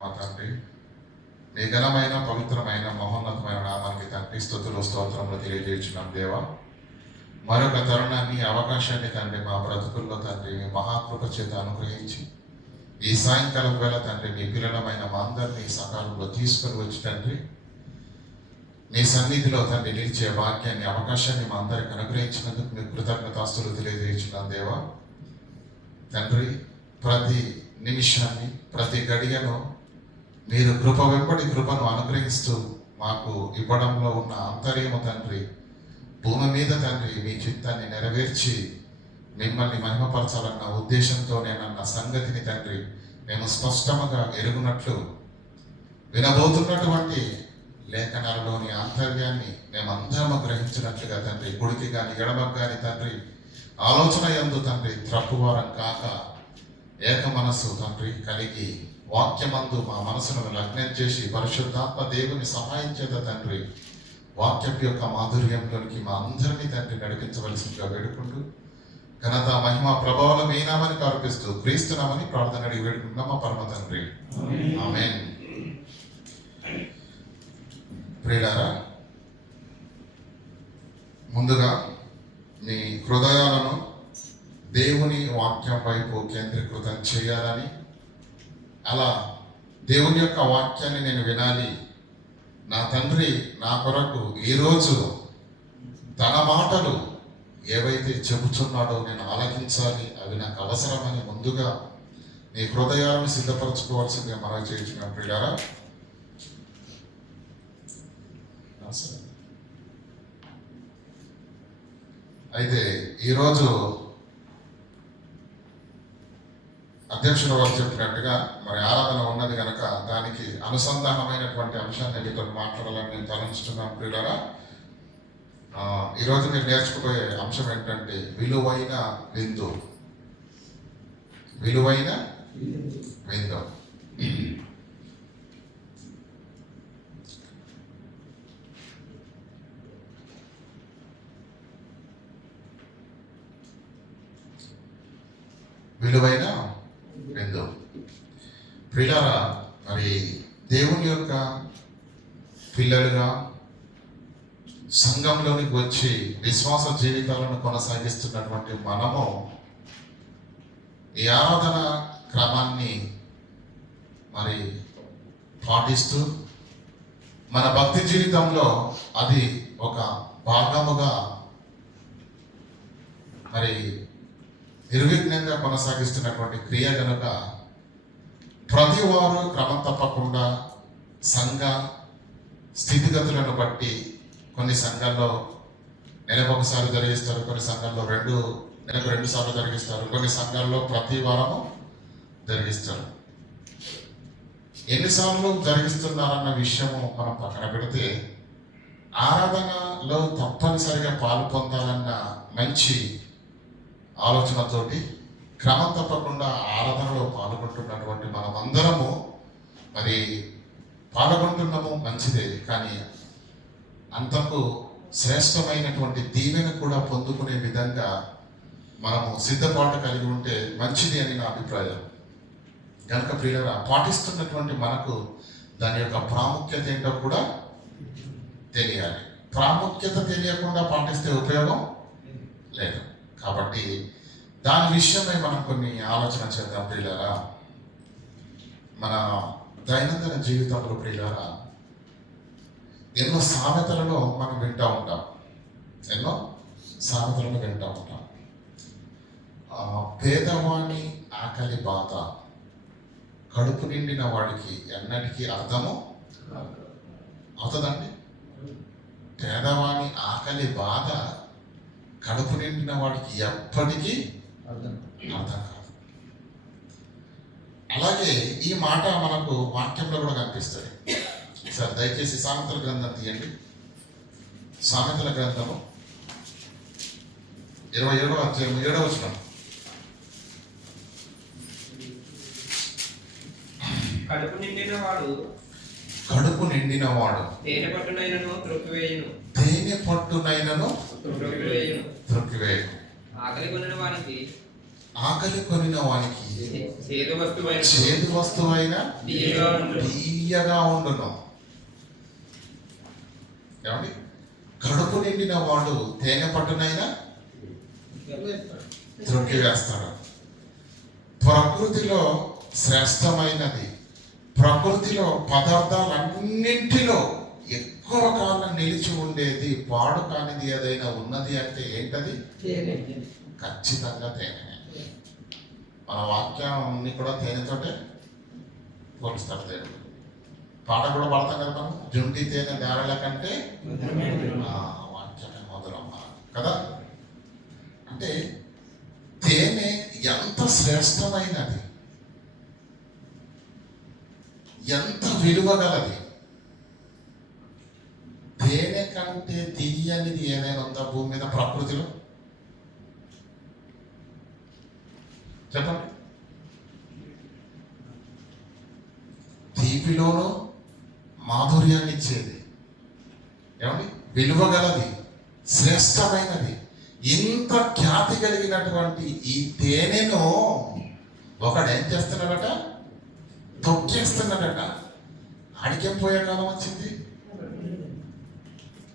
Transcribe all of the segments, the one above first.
మా తండ్రి, మీ ఘనమైన పవిత్రమైన మహోన్నతమైన నామానికి తండ్రి స్తుతులు స్తోత్రములు తెలియజేస్తున్నాం దేవా. మరొక తరుణాన్ని అవకాశాన్ని తండ్రి మా బ్రతుకుల్లో తండ్రి మీ మహాకృప చేత అనుగ్రహించి ఈ సాయంకాలం వేళ తండ్రి మీ పిల్లలమైన మా అందరినీ సకాలంలో తీసుకొని వచ్చి తండ్రి మీ సన్నిధిలో తండ్రి నిలిచే వాక్యాన్ని అవకాశాన్ని మా అందరికి అనుగ్రహించినందుకు మీ కృతజ్ఞతాస్తులు తెలియజేస్తున్నాం దేవా. తండ్రి, ప్రతి నిమిషాన్ని ప్రతి గడియను మీరు కృప వెంబడి కృపను అనుగ్రహిస్తూ మాకు ఇవ్వడంలో ఉన్న అంతర్యము తండ్రి, భూమి మీద తండ్రి మీ చిత్తాన్ని నెరవేర్చి మిమ్మల్ని మహిమపరచాలన్న ఉద్దేశంతోనేనన్న సంగతిని తండ్రి మేము స్పష్టంగా ఎరుగునట్లు వినబోతున్నటువంటి లేఖనాలలోని ఆంతర్యాన్ని మేమందరము గ్రహించినట్లుగా తండ్రి, కుడికి కానీ ఎడమకు కానీ తండ్రి ఆలోచన యందు తండ్రి త్రప్పువారం కాక ఏక మనస్సు తండ్రి కలిగి వాక్యమందు మా మనసును లగ్నం చేసి పరిశుద్ధాత్మ దేవుని సహాయం చేత తండ్రి వాక్యం యొక్క మాధుర్యంలోనికి మా అందరినీ తండ్రి నడిపించవలసిందిగా వేడుకుంటూ ఘనత మహిమ ప్రభావాలు మీ నామానికి అర్పిస్తూ క్రీస్తునామని ప్రార్థన అడిగి వేడుకుంటున్నాం మా పరమ తండ్రి, ఆమేన్. ప్రియులారా, ముందుగా మీ హృదయాలను దేవుని వాక్యం వైపు కేంద్రీకృతం చేయాలని, అలా దేవుని యొక్క వాక్యాన్ని నేను వినాలి, నా తండ్రి నా కొరకు ఈరోజు తన మాటలు ఏవైతే చెబుతున్నాడో నేను ఆలకించాలి, అవి నాకు అవసరమని ముందుగా నీ హృదయాలను సిద్ధపరచుకోవాల్సిందిగా మనం చేయించిన ప్రియులారా. అయితే ఈరోజు అధ్యక్షుడు వారు చెప్పినట్టుగా మరి ఆరాధన ఉన్నది కనుక దానికి అనుసంధానమైనటువంటి అంశాన్ని మీతో మాట్లాడాలని నేను తలంచుతున్నాను ప్రియులారా. ఈరోజు మీరు నేర్చుకుపోయే అంశం ఏంటంటే విలువైన విందు. విలువైన విందు. విలువైన విందు. ప్రియులారా, మరి దేవుని యొక్క పిల్లలుగా సంఘంలోనికి వచ్చి విశ్వాస జీవితాలను కొనసాగిస్తున్నటువంటి మనము ఈ ఆరాధన క్రమాన్ని మరి పాటిస్తూ మన భక్తి జీవితంలో అది ఒక భాగముగా మరి నిర్విఘ్నంగా కొనసాగిస్తున్నటువంటి క్రియ కనుక ప్రతి వారు క్రమం తప్పకుండా సంఘ స్థితిగతులను బట్టి కొన్ని సంఘాల్లో నెలకు ఒకసారి జరిగిస్తారు, కొన్ని సంఘాల్లో నెలకు 2 సార్లు జరిగిస్తారు, కొన్ని సంఘాల్లో ప్రతి వారము జరిగిస్తారు. ఎన్నిసార్లు జరిగిస్తున్నారన్న విషయము మనం పక్కన పెడితే ఆరాధనలో తప్పనిసరిగా పాలు పొందాలన్న మంచి ఆలోచనతోటి క్రమం తప్పకుండా ఆరాధనలో పాల్గొంటున్నటువంటి మనమందరము మరి పాల్గొంటున్నాము, మంచిదే. కానీ అంతకు శ్రేష్టమైనటువంటి దీవెన కూడా పొందుకునే విధంగా మనము సిద్ధపాటు కలిగి ఉంటే మంచిది అని నా అభిప్రాయం. కనుక ప్రియులారా, పాటిస్తున్నటువంటి మనకు దాని యొక్క ప్రాముఖ్యత ఏంటో కూడా తెలియాలి. ప్రాముఖ్యత తెలియకుండా పాటిస్తే ఉపయోగం లేదు. కాబట్టి దాని విషయమై మనం కొన్ని ఆలోచన చేద్దాం ప్రియులారా. మన దైనందిన జీవితంలో ప్రియులారా ఎన్నో సామెతలలో మనం వింటూ ఉంటాం. పేదవాణి ఆకలి బాధ కడుపు నిండిన వాడికి ఎన్నటికీ అర్థము అవుతుందండి. పేదవాణి ఆకలి బాధ కడుపు నిండిన వాడికి ఎప్పటికీ అర్థం కాదు. అలాగే ఈ మాట మనకు వాక్యంలో కూడా కనిపిస్తుంది. సార్ దయచేసి సామెతల గ్రంథం తీయండి. సామెతల గ్రంథము 27వ అధ్యాయం 7వ వచనం. కడుపు నిండినవాడు తేనె పట్టునైనను త్రొక్కివేయును. త్రొక్కివేయును. ఆకలి కొనిన వానికి ఆకలి కొనిన వానికి చేదు వస్తువైన చేదు వస్తువైన తీయగా ఉండును. తీయగా ఉండును. ఏమండి? కడుపు నిండిన వాడు తేనె పట్టునైనా త్రొక్కి వేస్తాడు. ప్రకృతిలో శ్రేష్టమైనది, ప్రకృతిలో పదార్థాలన్నింటిలో ఎక్కువ కాలం నిలిచి ఉండేది, పాడు కానిది ఏదైనా ఉన్నది అంటే ఏంటది? ఖచ్చితంగా తేనె. మన వాక్యాన్ని కూడా తేనెతోటే పోలుస్తాడు దేవుడు. పాట కూడా పడతాం కదా మనం, జుంటి తేనె నేరల కంటే వాక్యమే మధురం కదా. అంటే తేనె ఎంత శ్రేష్టమైనది, ఎంత విలువ గలది. తేనె కంటే తీయనిది ఏదైనా ఉందా భూమి మీద ప్రకృతిలో? చెప్పండి. తీపిలోనూ మాధుర్యాన్ని ఇచ్చేది, ఏమండి, విలువ గలది, శ్రేష్టమైనది, ఇంత ఖ్యాతి కలిగినటువంటి ఈ తేనెను ఒకడు ఏం చేస్తున్నాడట? తొక్కేస్తున్నాడట. ఆడికేం పోయే కాలం వచ్చింది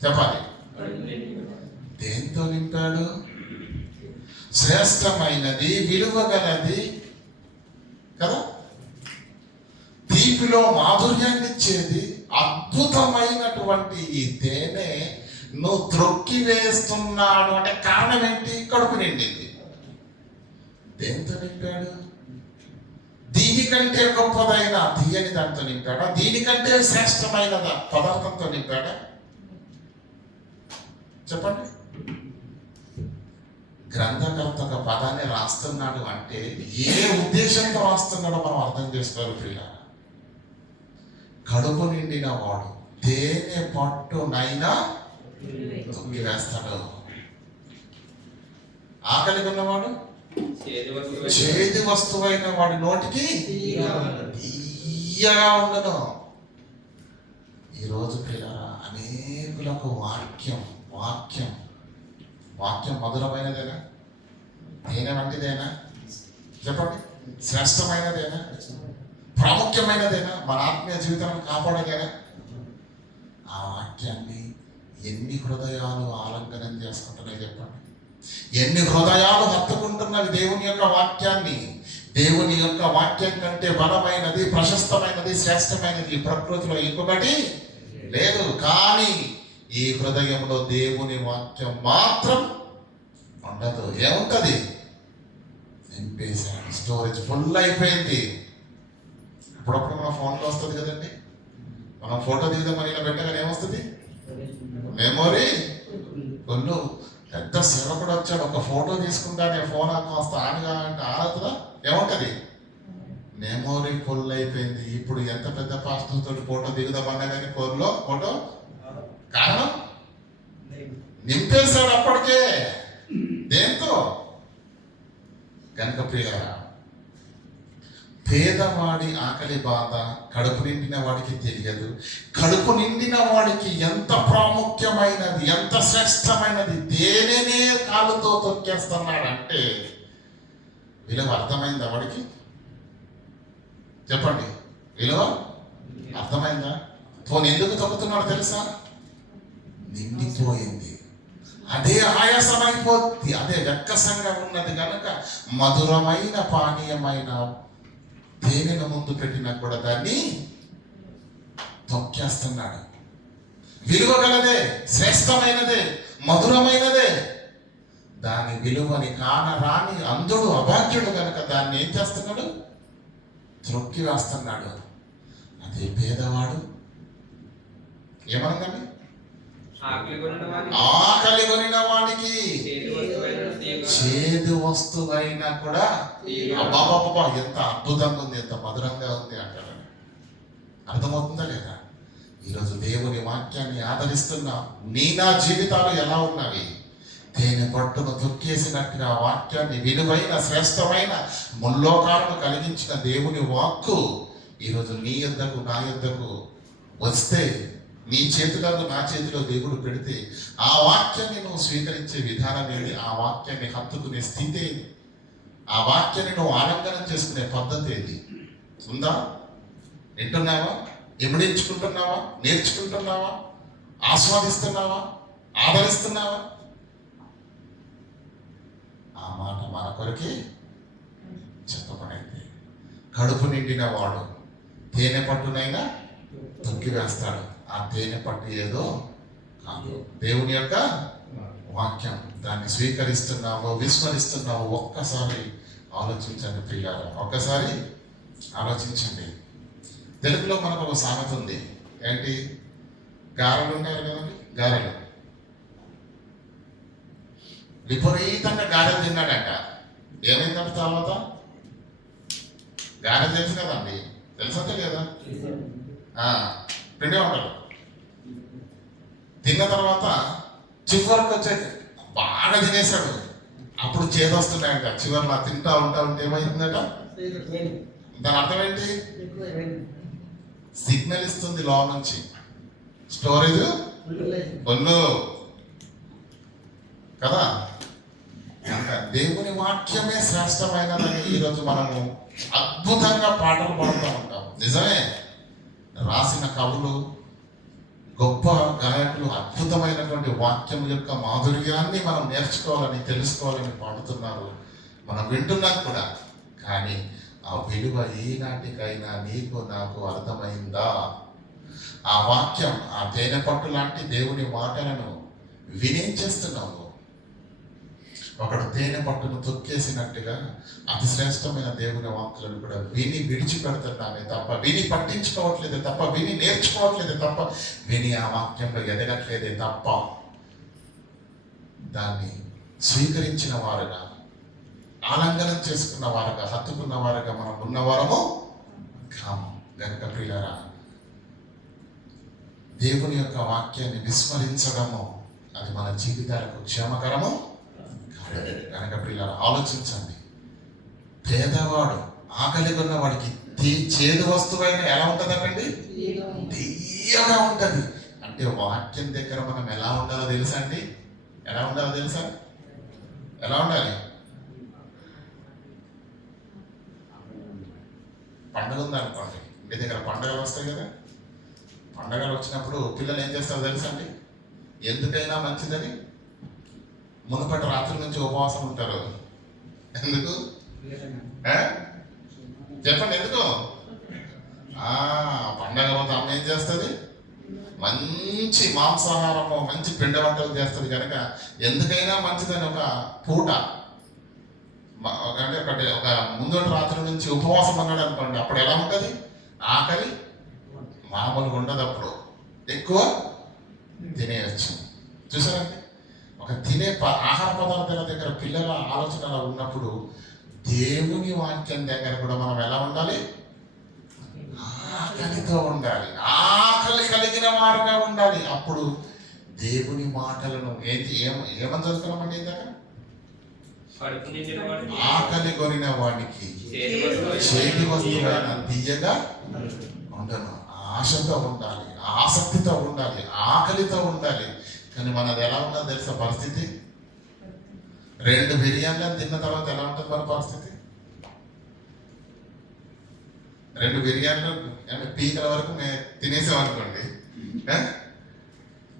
చెప్పాలి. దేంతో నింపాడు? శ్రేష్టమైనది, విలువ గలది కదా, తీపిలో మాధుర్యాన్ని ఇచ్చేది అద్భుతమైనటువంటి ఈ తేనె నువ్వు త్రొక్కి వేస్తున్నాడు అంటే కారణం ఏంటి? కడుపు నిండింది. దేంతో నింపాడు? దీనికంటే గొప్పదైన తీయని దాంతో నింపాడా? దీనికంటే శ్రేష్టమైన పదార్థంతో నింపాడా? చెప్పండి. గ్రంథకర్త ఒక పదాన్ని రాస్తున్నాడు అంటే ఏ ఉద్దేశంతో రాస్తున్నాడో మనం అర్థం చేసుకోవాలి ప్రియులారా. కడుపు నిండిన వాడు తేనె పట్టునైనా తొక్కి వేస్తాడు. ఆకలి ఉన్నవాడు చేదు వస్తువైన వాడి నోటికి తీయగా ఉండదు. ఈరోజు ప్రియులారా అనేకులకు వాక్యం వాక్యం వాక్యం మధురమైనదేనా? తేనె వంటిదేనా? చెప్పండి. శ్రేష్టమైనదేనా? ప్రాముఖ్యమైనదేనా? మన ఆత్మీయ జీవితాన్ని కాపాడదేనా? ఆ వాక్యాన్ని ఎన్ని హృదయాలు ఆలంకనం చేసుకుంటున్నాయి చెప్పండి. ఎన్ని హృదయాలు హత్తుకుంటున్నవి దేవుని యొక్క వాక్యాన్ని. దేవుని యొక్క వాక్యం కంటే బలమైనది, ప్రశస్తమైనది, శ్రేష్టమైనది ప్రకృతిలో ఇంకొకటి లేదు. కానీ ఈ హృదయంలో దేవుని వాక్యం మాత్రం ఉండదు. ఏముంటది? నింపేశాడు. స్టోరేజ్ ఫుల్ అయిపోయింది. అప్పుడప్పుడు మన ఫోన్లో వస్తుంది కదండి, మనం ఫోటో దిగుదామని ఇలా పెట్టగానే ఏమొస్తుంది? Memory full. పెద్ద సేవకుడు వచ్చాడు, ఒక ఫోటో తీసుకుంటానే ఫోన్ కాస్త ఆన్గా అంటే ఆడుతుందా? ఏముంటది? మెమొరీ ఫుల్ అయిపోయింది. ఇప్పుడు ఎంత పెద్ద పాస్టర్ తోటి ఫోటో దిగుదామన్నా కానీ ఫోన్లో ఫోటో కారణం నింపేశాడు అప్పటికే. దేంతో? కనుక ప్రియులారా, పేదవాడి ఆకలి బాధ కడుపు నిండిన వాడికి తెలియదు. కడుపు నిండిన వాడికి ఎంత ప్రాముఖ్యమైనది, ఎంత శ్రేష్టమైనది తేనెనే కాలుతో తొక్కేస్తున్నాడంటే విలువ అర్థమైందా వాడికి? చెప్పండి. విలువ అర్థమైందా? పోనీ ఎందుకు తొక్కుతున్నాడు తెలుసా? నిండిపోయింది. అదే ఆయాసమైపోద్ది, అదే వెక్కసంగా ఉన్నది కనుక మధురమైన పానీయమైన తేనెను ముందు పెట్టినా కూడా దాన్ని తొక్కేస్తున్నాడు. విలువ గలదే, శ్రేష్టమైనదే, మధురమైనదే, దాని విలువని కానరాని అంధుడు అభాగ్యుడు కనుక దాన్ని ఏం చేస్తున్నాడు? త్రొక్కి వేస్తున్నాడు. అదే పేదవాడు ఏమనగానే ఆకలి కొనిన వాడికి చేదు వస్తువైనా కూడా అబ్బాబాబా ఎంత అద్భుతంగా ఉంది, ఎంత మధురంగా ఉంది అంటారు. అర్థమవుతుందా లేదా? ఈరోజు దేవుని వాక్యాన్ని ఆదరిస్తున్న నీ నా జీవితాలు ఎలా ఉన్నవి? తేనె పట్టును తొక్కేసినట్టుగా వాక్యాన్ని, విలువైన శ్రేష్టమైన ముల్లోకాలను కలిగించిన దేవుని వాక్కు ఈరోజు నీ యొద్దకు నా యొద్దకు వస్తే, నీ చేతిలో నా చేతిలో దేవుడు పెడితే ఆ వాక్యాన్ని నువ్వు స్వీకరించే విధానం ఏది? ఆ వాక్యాన్ని హత్తుకునే స్థితి ఏది? ఆ వాక్యాన్ని నువ్వు ఆలంకనం చేసుకునే పద్ధతి ఏది ఉందా? వింటున్నావా? ఇమిడించుకుంటున్నావా? నేర్చుకుంటున్నావా? ఆస్వాదిస్తున్నావా? ఆదరిస్తున్నావా? ఆ మాట మన కొరకే చెప్పబడింది. కడుపు నిండిన వాడు తేనె పట్టునైనా తొక్కి వేస్తాడు. ఆ తేనె పట్టు ఏదో కాదు, దేవుని యొక్క వాక్యం. దాన్ని స్వీకరిస్తున్నావో విస్మరిస్తున్నావో ఒక్కసారి ఆలోచించండి ప్రియారా, ఒక్కసారి ఆలోచించండి. తెలుగులో మనకు ఒక సామెత ఉంది. ఏంటి? గారెలు ఉంటారు కదండి, గారెలు. విపరీతంగా గారెలు తిన్నాడంట. ఏమైందంట తర్వాత? గారెలు తెలుసు కదండి, తెలుసా తెలియదా? పిండే ఉంటారు. తిన్న తర్వాత చివరికి వచ్చేది బాగా తినేశాడు. అప్పుడు చేదొస్తున్నాయంట. చివరిలో తింటా ఉంటే ఏమైందట? దాని అర్థం ఏంటి? సిగ్నల్ ఇస్తుంది లో నుంచి, స్టోరేజ్ ఫుల్ కదా. దేవుని వాక్యమే శ్రేష్టమైనదని ఈరోజు మనము అద్భుతంగా పాటలు పాడుతూ ఉంటాం. నిజమే, రాసిన కవులు, గొప్ప గాయకులు అద్భుతమైనటువంటి వాక్యం యొక్క మాధుర్యాన్ని మనం నేర్చుకోవాలని, తెలుసుకోవాలని పాడుతున్నారు. మనం వింటున్నాం కూడా. కానీ ఆ విలువ ఈనాటికైనా నీకు నాకు అర్థమైందా? ఆ వాక్యం, ఆ తేనె పట్టు లాంటి దేవుని మాటలను వినేం చేస్తున్నావు? ఒకడు తేనె పట్టును తొక్కేసినట్టుగా అతి శ్రేష్టమైన దేవుని వాక్కులను కూడా విని విడిచిపెడుతున్నామే తప్ప, విని పట్టించుకోవట్లేదే తప్ప, విని నేర్చుకోవట్లేదే తప్ప, విని ఆ వాక్యంలో ఎదగట్లేదే తప్ప, దాన్ని స్వీకరించిన వారుగా, ఆలంకనం చేసుకున్న వారుగా, హత్తుకున్న వారుగా మనం ఉన్నవారము కాము. గనుక ప్రియులారా, దేవుని యొక్క వాక్యాన్ని విస్మరించడము అది మన జీవితాలకు క్షేమకరము. కనుక ప్రియులారా, ఆలోచించండి. పేదవాడు, ఆకలి కొన్న వాడికి చేదు వస్తువైనా ఎలా ఉంటుందండి? తీయగా ఉంటుంది. అంటే వాక్యం దగ్గర మనం ఎలా ఉండాలో తెలుసా అండి? ఎలా ఉండాలో తెలుసా? ఎలా ఉండాలి? పండుగ ఉందనుకోండి, ఇంటి దగ్గర పండుగలు వస్తాయి కదా. పండుగలు వచ్చినప్పుడు పిల్లలు ఏం చేస్తారో తెలుసా అండి? ఎందుకైనా మంచిదని మునుపటి రాత్రి నుంచి ఉపవాసం ఉంటారు. ఎందుకు చెప్పండి? ఎందుకు? పండగ రోజు అమ్మ ఏం చేస్తుంది? మంచి మాంసాహారము, మంచి పిండి వంటలు చేస్తుంది. కనుక ఎందుకైనా మంచిదని ఒక పూట, అంటే ఒక ముందటి రాత్రి నుంచి ఉపవాసం అన్నాడు అనుకోండి, అప్పుడు ఎలా ఉంటుంది? ఆకలి మామూలుగా ఉండదు. అప్పుడు ఎక్కువ తినేయచ్చు. చూసారండి, ఒక తినే ఆహార పదార్థాల దగ్గర పిల్లల ఆలోచనలు ఉన్నప్పుడు దేవుని వాక్యం దగ్గర కూడా మనం ఎలా ఉండాలి? ఆకలితో ఉండాలి, ఆకలి కలిగిన వారుగా ఉండాలి. అప్పుడు దేవుని మాటలను ఏమని చదువుతున్నామండి ఇందాక? ఆకలి కొనిన వాడికి చేతి వస్తువైన తీయగా ఉండను. ఆశతో ఉండాలి, ఆసక్తితో ఉండాలి, ఆకలితో ఉండాలి. కానీ మనది ఎలా ఉన్నదో తెలుసా పరిస్థితి? 2 బిర్యానీలు తిన్న తర్వాత ఎలా ఉంటుంది మన పరిస్థితి? 2 బిర్యానీలు అంటే పీకల వరకు మేము తినేసామనుకోండి,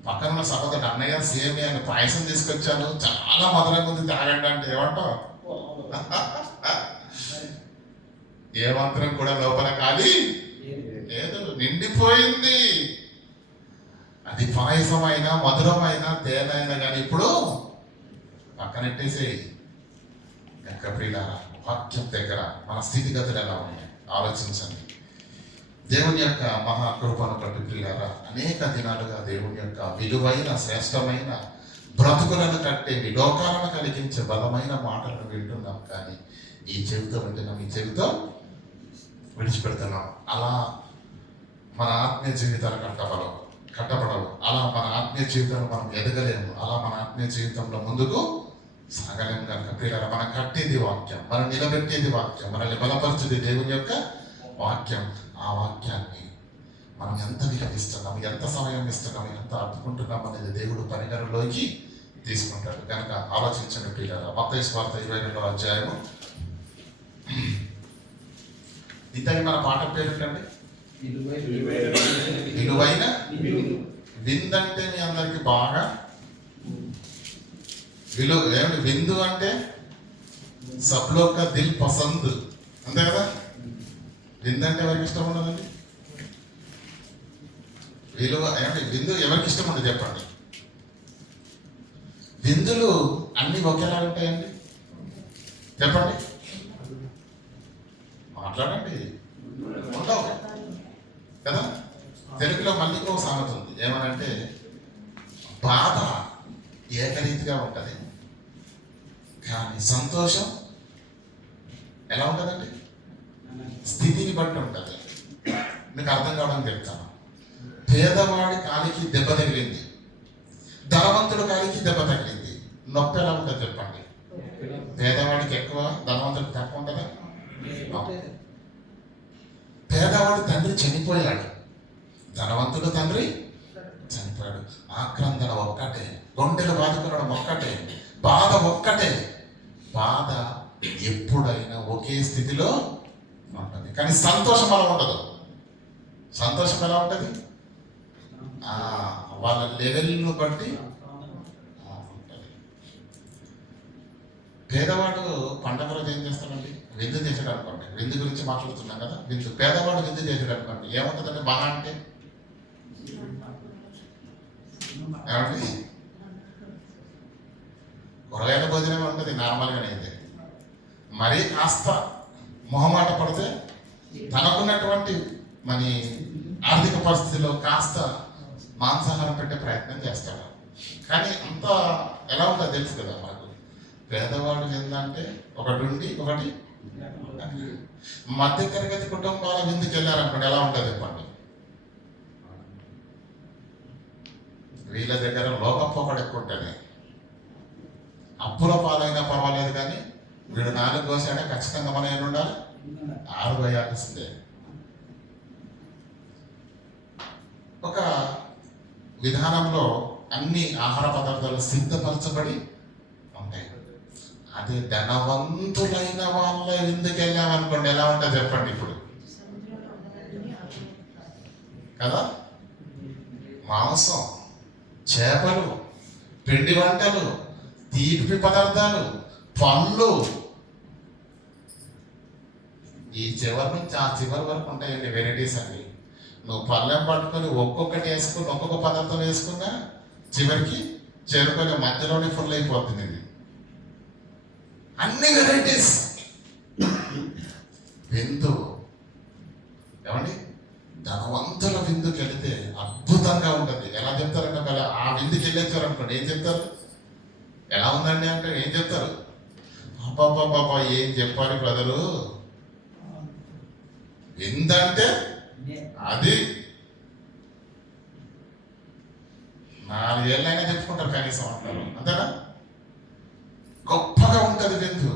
పక్కన ఉన్న సహోదరుడు అన్నయ్య సేమే అని పాయసం తీసుకొచ్చాను, చాలా మధురంగా ఉంది, తాగండి అంటే ఏమంటావు? ఏమాత్రం కూడా లోపల ఖాళీ లేదు, నిండిపోయింది. అది పాయసమైన, మధురమైన, తేనైనా కానీ ఇప్పుడు పక్కనెట్టేసేయి. ప్రియులారా, వాక్యం దగ్గర మన స్థితిగతులు ఎలా ఉన్నాయి ఆలోచించండి. దేవుని యొక్క మహాకృపను బట్టి ప్రియులారా, అనేక దినాలుగా దేవుని యొక్క విలువైన, శ్రేష్టమైన, బ్రతుకులను కట్టేవి, లోకాలను కలిగించే బలమైన మాటలను వింటున్నాం. కానీ ఈ చెవితో వింటున్నాం, ఈ చెవితో విడిచిపెడుతున్నాం. అలా మన ఆత్మీయ జీవితాలు కట్టబడవు. అలా మన ఆత్మీయ జీవితంలో మనం ఎదగలేము. అలా మన ఆత్మీయ జీవితంలో ముందుకు సాగలేము. కనుక ప్రియులారా, మనం కట్టేది వాక్యం, మనం నిలబెట్టేది వాక్యం, మనల్ని బలపరిచేది దేవుని యొక్క వాక్యం. ఆ వాక్యాన్ని మనం ఎంత విలువిస్తున్నాం, ఎంత సమయం ఇస్తున్నాం, ఎంత అర్థుకుంటున్నాం అనేది దేవుడు పరిగణలోకి తీసుకుంటాడు. కనుక ఆలోచించండి ప్రియులారా. మత్తయి సువార్త 22వ అధ్యాయము ఇంతకీ మన పాట పేరు ఏంటండి? విలువైన విందు. అంటే మీ అందరికి బాగా ఏమిటి విందు అంటే సబ్లోక దిల్ పసంద్, అంతే కదా? విందు అంటే ఎవరికి ఇష్టం ఉండదండి? విలువ ఏమిటి విందు ఎవరికి ఇష్టం ఉండదు చెప్పండి? విందులు అన్ని ఒకేలా ఉంటాయండి? చెప్పండి, మాట్లాడండి. ఉండవు కదా? తెలుగులో మళ్ళీ ఇంకో సామెత ఉంది, ఏమనంటే బాధ ఏకరీతిగా ఉంటుంది కానీ సంతోషం ఎలా ఉంటుందండి? స్థితిని బట్టి ఉంటుంది. మీకు అర్థం కావడానికి చెప్తాను. పేదవాడి కాలికి దెబ్బ తగిలింది, ధనవంతుడి కాలికి దెబ్బ తగిలింది, నొప్పి ఎలా ఉంటుంది చెప్పండి? పేదవాడికి ఎక్కువ, ధనవంతుడికి తక్కువ ఉంటుందా? పేదవాడి తండ్రి చనిపోయాడు, ధనవంతుడు తండ్రి చనిపోయాడు. ఆక్రందన ఒక్కటే, గుండెలు బాదుకునడం ఒక్కటే, బాధ ఒక్కటే. బాధ ఎప్పుడైనా ఒకే స్థితిలో ఉంటుంది కానీ సంతోషం అలా ఉండదు. సంతోషం ఎలా ఉంటుంది? వాళ్ళ లెవెల్ను బట్టి ఉంటుంది. పేదవాడు పండగ రోజు ఏం చేస్తాడండి? విందు చేసాడు అనుకోండి, విందు గురించి మాట్లాడుతున్నాం కదా. విందు, పేదవాడు విందు చేసాడు అనుకోండి, ఏముంటుందండి మహా అంటే? ఏమండి, కూరగాయల భోజనమే ఉంటుంది నార్మల్గానే. అయితే మరీ కాస్త మొహమాట పడితే తనకున్నటువంటి మన ఆర్థిక పరిస్థితిలో కాస్త మాంసాహారం పెట్టే ప్రయత్నం చేస్తాడు. కానీ అంత ఎలా ఉంటుందో తెలుసు కదా మనకు. పేదవాడు ఏంటంటే ఒకటి ఉండి ఒకటి మధ్య తరగతి కుటుంబాల విందుకు వెళ్ళారనుకోండి, ఎలా ఉంటుంది చెప్పండి? వీళ్ళ దగ్గర లోకపోకడు ఎక్కువ ఉంటుంది. అప్పుల పాలైనా పర్వాలేదు కానీ వీడు 4 కోసాడే ఖచ్చితంగా మనం ఏమి ఉండాలి? 6 వేయాల్సిందే. ఒక విధానంలో అన్ని ఆహార పదార్థాలు సిద్ధపరచబడి ఉంటాయి. అదే ధనవంతులైన వాళ్ళ ఎందుకు వెళ్ళామనుకోండి, ఎలా ఉంటుంది చెప్పండి ఇప్పుడు? కదా, మాంసం, చేపలు, పిండి వంటలు, తీపి పదార్థాలు, పళ్ళు, ఈ చివరి నుంచి ఆ చివరి వరకు ఉంటాయండి వెరైటీస్ అన్ని. నువ్వు పళ్ళెం పట్టుకొని ఒక్కొక్కటి వేసుకుని ఒక్కొక్క పదార్థం వేసుకున్నా చివరికి చేరుకొని మధ్యలోనే ఫుల్ అయిపోతుంది. ఇది అన్ని వెరైటీస్. విందు ఏమండి? ధనవంతుల విందుకి వెళితే అద్భుతంగా ఉంటుంది. ఎలా చెప్తారంటే ఒకవేళ ఆ విందుకి వెళ్ళొచ్చారు అనుకోండి, ఏం చెప్తారు? ఎలా ఉందండి అంటే ఏం చెప్తారు? అబ్బాబ్బాబ్బా ఏం చెప్పాలి ప్రజలు, విందంటే అది 4 ఏళ్ళైనా చెప్పుకుంటారు కనీసం అంటారు, అంతేనా? గొప్పగా ఉంటుంది విందు.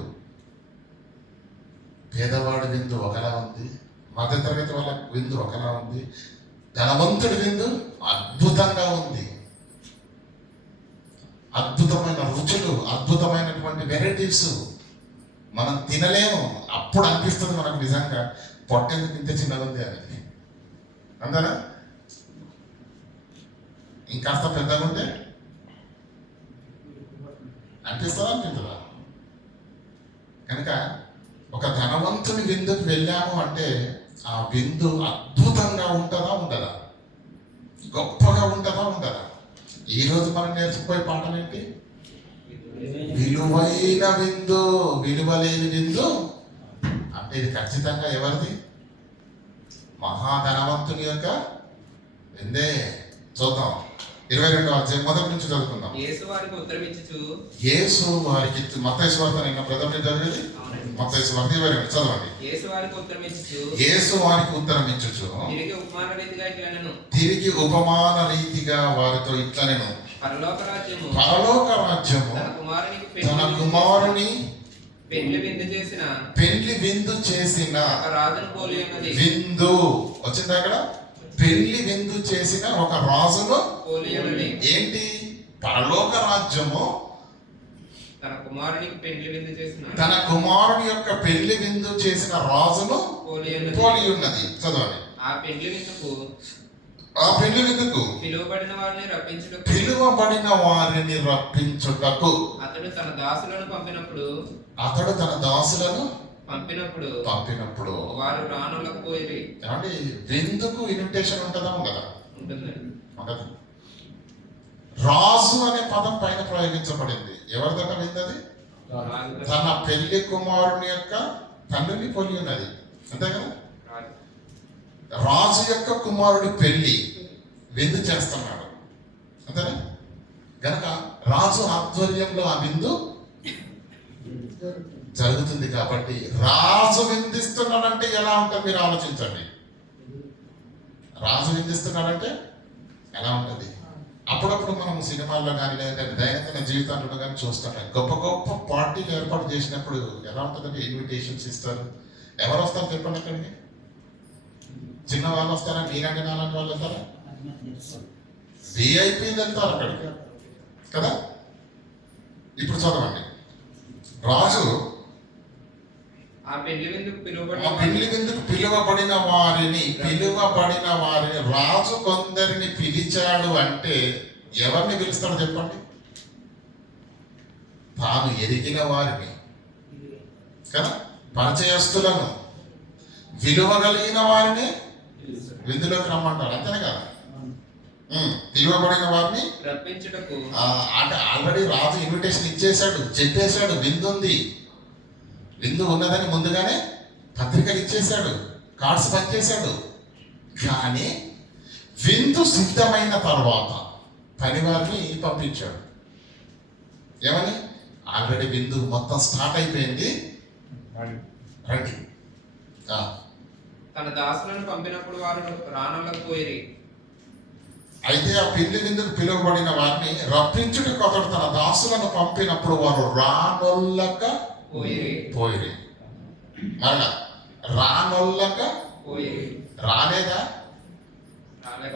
పేదవాడి విందు ఒకలా ఉంది, మధ్యతరగతి వాళ్ళ విందు ఒకలా ఉంది, ధనవంతుడి విందు అద్భుతంగా ఉంది. అద్భుతమైన రుచులు, అద్భుతమైనటువంటి వెరైటీస్ మనం తినలేము. అప్పుడు అనిపిస్తుంది మనకు నిజంగా పొట్టెందుకు ఇంత చిన్నది ఉంది అని, అంతేనా? ఇంకాస్త పెద్దగా ఉంటే అనిపిస్తుందా అనిపిస్తుందా? కనుక ఒక ధనవంతుని విందుకు వెళ్ళాము అంటే ఆ విందు అద్భుతంగా ఉంటుందా ఉండదా? గొప్పగా ఉంటుందా ఉండదా? ఈరోజు మనం నేర్చుకుపోయే పాఠం ఏంటి? విలువైన విందు, విలువలేని విందు. అంటే ఇది ఖచ్చితంగా ఎవరిది? మహాధనవంతుని యొక్క విందే. చూద్దాం 22వ అధ్యాయం మొదటి నుంచి చదువుకుందాం. యేసు వారికి ఉత్తరమిచ్చుచు, యేసు వారికి మత్తయి సువార్త నిన్న ప్రథమ చదివేది మత్తయి సువార్త 22 చదవండి. యేసు వారికి ఉత్తరమిచ్చుచు, యేసు వారికి ఉత్తరం ఇచ్చుచు తిరిగి ఉపమాన రీతిగా ఇట్లనెను, తిరిగి ఉపమాన రీతిగా వారితో ఇట్లనెను, పరలోక రాజ్యము తన కుమారుని పెండ్లి విందు చేసిన ఒక రాజును పోలి ఉన్నది. విందు వచ్చింది అక్కడ. పెళ్లి విందు చేసిన ఒక రాజును పోలి ఉన్నది. ఏంటి? పరలోక రాజ్యము తన కుమారునికి పెండ్లి విందు చేసిన, తన కుమారుని యొక్క పెళ్లి విందు చేసిన రాజును పోలి ఉన్నది. చదవండి. ఆ పెండ్లి విందుకు ఆ పెళ్లి విందుకు పిలువబడిన వారిని రప్పించుటకు అతడు తన దాసులను పంపినప్పుడు వారు రానులకు పోయి. ఏమండి, విందుకు ఇన్విటేషన్ ఉంటుందా? ఉండదా? ఉంటుందండి. ఉండదు. రాజు అనే పదం పైన ప్రయోగించబడింది. ఎవరిదట విందది? తన పెళ్లి కుమారుని యొక్క తండ్రిని పోలి ఉన్నది. అంతే కదా? రాజు యొక్క కుమారుడి పెళ్లి విందు చేస్తున్నాడు. అంతేనా? గనక రాజు ఆధ్వర్యంలో ఆ విందు జరుగుతుంది. కాబట్టి రాజు విందిస్తున్నాడంటే ఎలా ఉంటుంది మీరు ఆలోచించండి. రాజు విందిస్తున్నాడంటే ఎలా ఉంటుంది? అప్పుడప్పుడు మనం సినిమాల్లో కానీ లేదంటే దైనందిన జీవితాల్లో కానీ చూస్తుంటాం. గొప్ప గొప్ప పార్టీలు ఏర్పాటు చేసినప్పుడు ఎలా ఉంటుందంటే ఇన్విటేషన్స్ ఇస్తారు. ఎవరు వస్తారు చెప్పండి అక్కడికి? చిన్న వాళ్ళు వస్తారా? మీలాంటి నాలాంటి వాళ్ళు వెళ్తారా? విఐపీలు వెళ్తారు అక్కడికి కదా. ఇప్పుడు చదవండి. రాజు ఆ పెండ్లి విందుకు పిలువబడిన వారిని రాజు కొందరిని పిలిచాడు అంటే ఎవరిని పిలుస్తాడు చెప్పండి? తాను ఎరిగిన వారిని కదా, పరిచయస్తులను, విలువ కలిగిన వారిని విందులోకి రమ్మంటాడు. అంతేనే కదా? పిలువబడిన వారిని రప్పించుటకు. అంటే ఆల్రెడీ రాజు ఇన్విటేషన్ ఇచ్చేశాడు, చెప్పేశాడు విందు ఉన్నదని ముందుగానే పత్రికలు ఇచ్చేశాడు, కార్డ్స్ పంచేశాడు. కానీ విందు సిద్ధమైన తర్వాత పనివారిని పంపించాడు. ఏమని? ఆల్రెడీ విందు మొత్తం స్టార్ట్ అయిపోయింది, రండి. తన దాసులను పంపినప్పుడు వారు రానులకు పోయి. అయితే ఆ పెళ్లి విందుకు పిలువబడిన వారిని రప్పించుటకు అతడు తన దాసులను పంపినప్పుడు వారు రానొల్లక పోయిరి. మరలా రానొల్లక రాలేదా?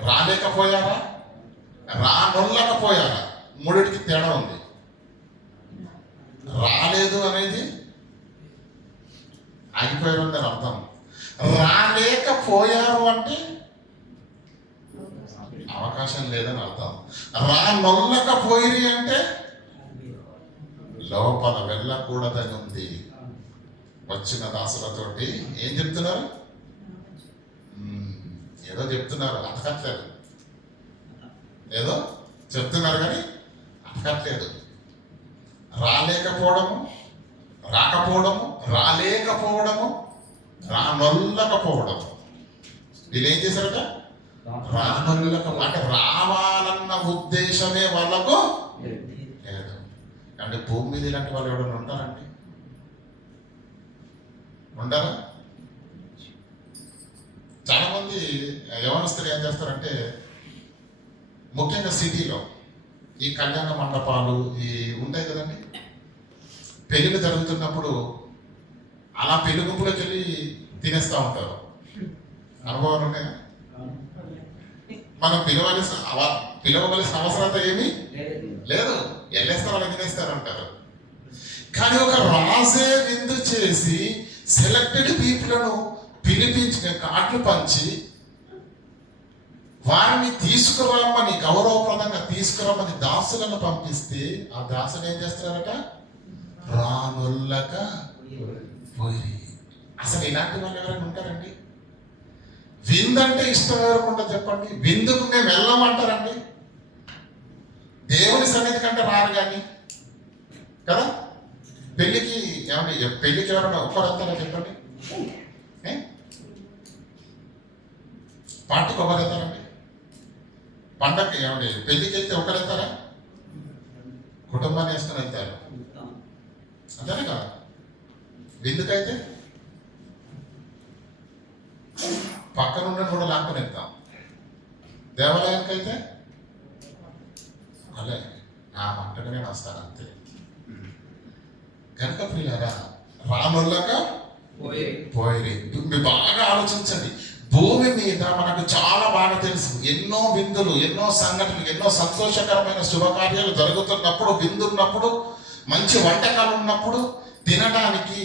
రాలేకపోయారా? రానొల్లకపోయారా? మూడిటికి తేడా ఉంది. రాలేదు అనేది ఆగిపోయారు అని అర్థం. రాలేకపోయారు అంటే అవకాశం లేదని అర్థం. రానొల్లకపోయిరి అంటే లోపల వెళ్ళకూడదని ఉంది. వచ్చిన దాసులతోటి ఏం చెప్తున్నారు? ఏదో చెప్తున్నారు, అతకట్లేదు. ఏదో చెప్తున్నారు కానీ అతకట్లేదు. రాలేకపోవడము, రానొల్లకపోవడము. వీళ్ళు ఏం చేశారట? అంటే రావాలన్న ఉద్దేశమే వాళ్ళకు లేదు. అంటే భూమి మీద ఇలాంటి వాళ్ళు ఎవరైనా ఉంటారండి? ఉంటారా? చాలా మంది యవనస్తులు ఏం చేస్తారంటే, ముఖ్యంగా సిటీలో ఈ కళ్యాణ మండపాలు ఈ ఉంటాయి కదండి, పెళ్ళిళ్ళు జరుగుతున్నప్పుడు అలా పెళ్లి గుంపులోకి వెళ్ళి తినేస్తూ ఉంటారు. అనుభవాలు ఉన్నాయా? మనం పిలవవలసిన అవసరత ఏమీ లేదు, వెళ్ళేస్తారు, అలా తినేస్తారు అంటారు. కానీ ఒక రాజే విందు చేసి సెలెక్టెడ్ పీపుల్ను పిలిపించి కార్డులు పంచి వారిని తీసుకురమ్మని, గౌరవప్రదంగా తీసుకురమ్మని దాసులను పంపిస్తే ఆ దాసులు ఏం చేస్తున్నారట? రానొల్లక పోయి. అసలు ఇలాంటి వాళ్ళు ఎవరైనా ఉంటారండి? విందంటే ఇష్టం ఎవరుకుంటా చెప్పండి? విందుకు మేము వెళ్ళమంటారండి? దేవుని సన్నిధి కంటే రారు కానీ కదా. పెళ్లికి ఎవరైనా ఒక్కరు వెళ్తారా చెప్పండి? పార్టీకి ఒకరు వెళ్తారండి? పండగకి పెళ్లికి వెళ్తే ఒకరు వెళ్తారా? కుటుంబాన్ని వేసుకొని వెళ్తారు, అంతేనే కదా. విందుకైతే పక్కనున్న కూడా లాక్కొని వెళ్తాం. దేవాలయానికి అయితే అలే నా మంటగా నేను వస్తాను అంతే. కనుక ప్రియులారా, రానొల్లక పోయిరి. మీరు బాగా ఆలోచించండి. భూమి మీద మనకు చాలా బాగా తెలుసు, ఎన్నో విందులు, ఎన్నో సంఘటనలు, ఎన్నో సంతోషకరమైన శుభకార్యాలు జరుగుతున్నప్పుడు, విందున్నప్పుడు, మంచి వంటకాలు ఉన్నప్పుడు తినడానికి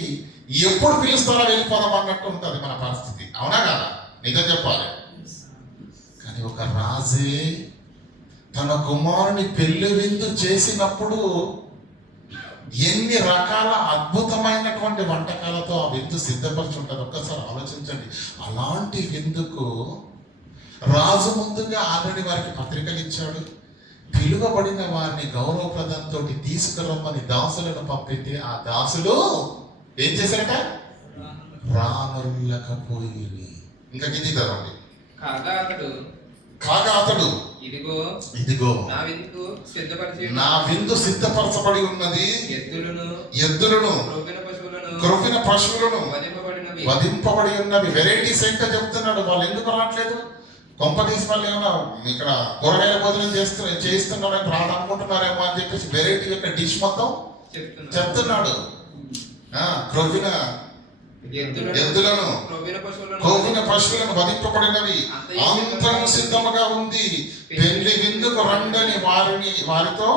ఎప్పుడు పిలుస్తారో వెళ్ళిపోదాం అన్నట్టు ఉంటుంది మన పరిస్థితి. అవునా కదా? నిజం చెప్పాలి. కానీ ఒక రాజే తన కుమారుని పెళ్లి విందు చేసినప్పుడు ఎన్ని రకాల అద్భుతమైనటువంటి వంటకాలతో ఆ విందు సిద్ధపరిచి ఉంటుంది. ఒక్కసారి ఆలోచించండి. అలాంటి విందుకు రాజు ముందుగా ఆల్రెడీ వారికి పత్రికలు ఇచ్చాడు. పిలువబడిన వారిని గౌరవప్రదంతో తీసుకురమ్మని దాసులను పంపితే ఆ దాసులు ఏం చేశారట? రానొల్లకపోయి. ఇంకా కింది చదవండి. కాగా అతడు ఇదిగో నా విందు సిద్ధపరచబడి ఉన్నది, ఎద్దులను క్రొవ్విన పశువులను వధింపబడి ఉన్నవి. వెరైటీస్ ఏంటో చెప్తున్నాడు. వాళ్ళు ఎందుకు రావట్లేదు? కొంపదీసి వాళ్ళు ఏమన్నా ఇక్కడ కూరగాయల భోజనం చేయిస్తున్నాడని రాదు అనుకుంటున్నారేమో అని చెప్పేసి వెరైటీ యొక్క డిష్ మొత్తం చెప్తున్నాడు. క్రొవ్విన ఎద్దులను క్రొవ్విన పశువులను వధింపబడినవి అంతరం సిద్ధముగా ఉంది, పెళ్లి విందుకు రండని వారితో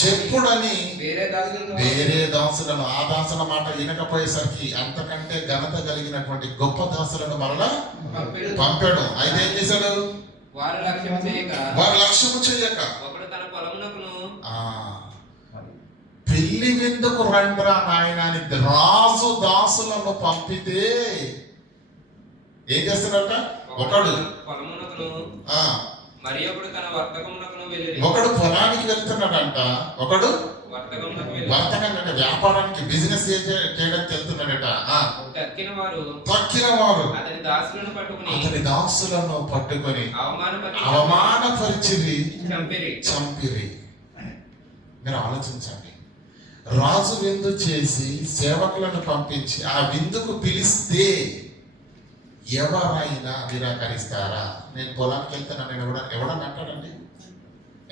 చెప్పుడని వేరే దాసులను, ఆ దాసుల మాట వినకపోయేసరికి అంతకంటే ఘనత కలిగినటువంటి గొప్ప దాసులను మరలా పంపాడు. అయితే ఏం చేశాడు? వారు లక్ష్యము చేయక పెళ్లి విందుకు రండ్రా నాయన అని రాజు దాసులను పంపితే ఏం చేస్తున్నాడట? ఒకడు పొలానికి వెళ్తున్నాడంట, ఒకడు వర్తకం అంటే వ్యాపారానికి బిజినెస్ చేయడానికి వెళ్తున్నాడట. తక్కిన వారు అతని దాసులను పట్టుకొని అవమానపరిచిరి, చంపిరి. మీరు ఆలోచించండి. రాజు విందు చేసి సేవకులను పంపించి ఆ విందుకు పిలిస్తే ఎవరైనా నిరాకరిస్తారా? నేను పొలానికి వెళ్తాను నేను ఎవడని అంటాడండి?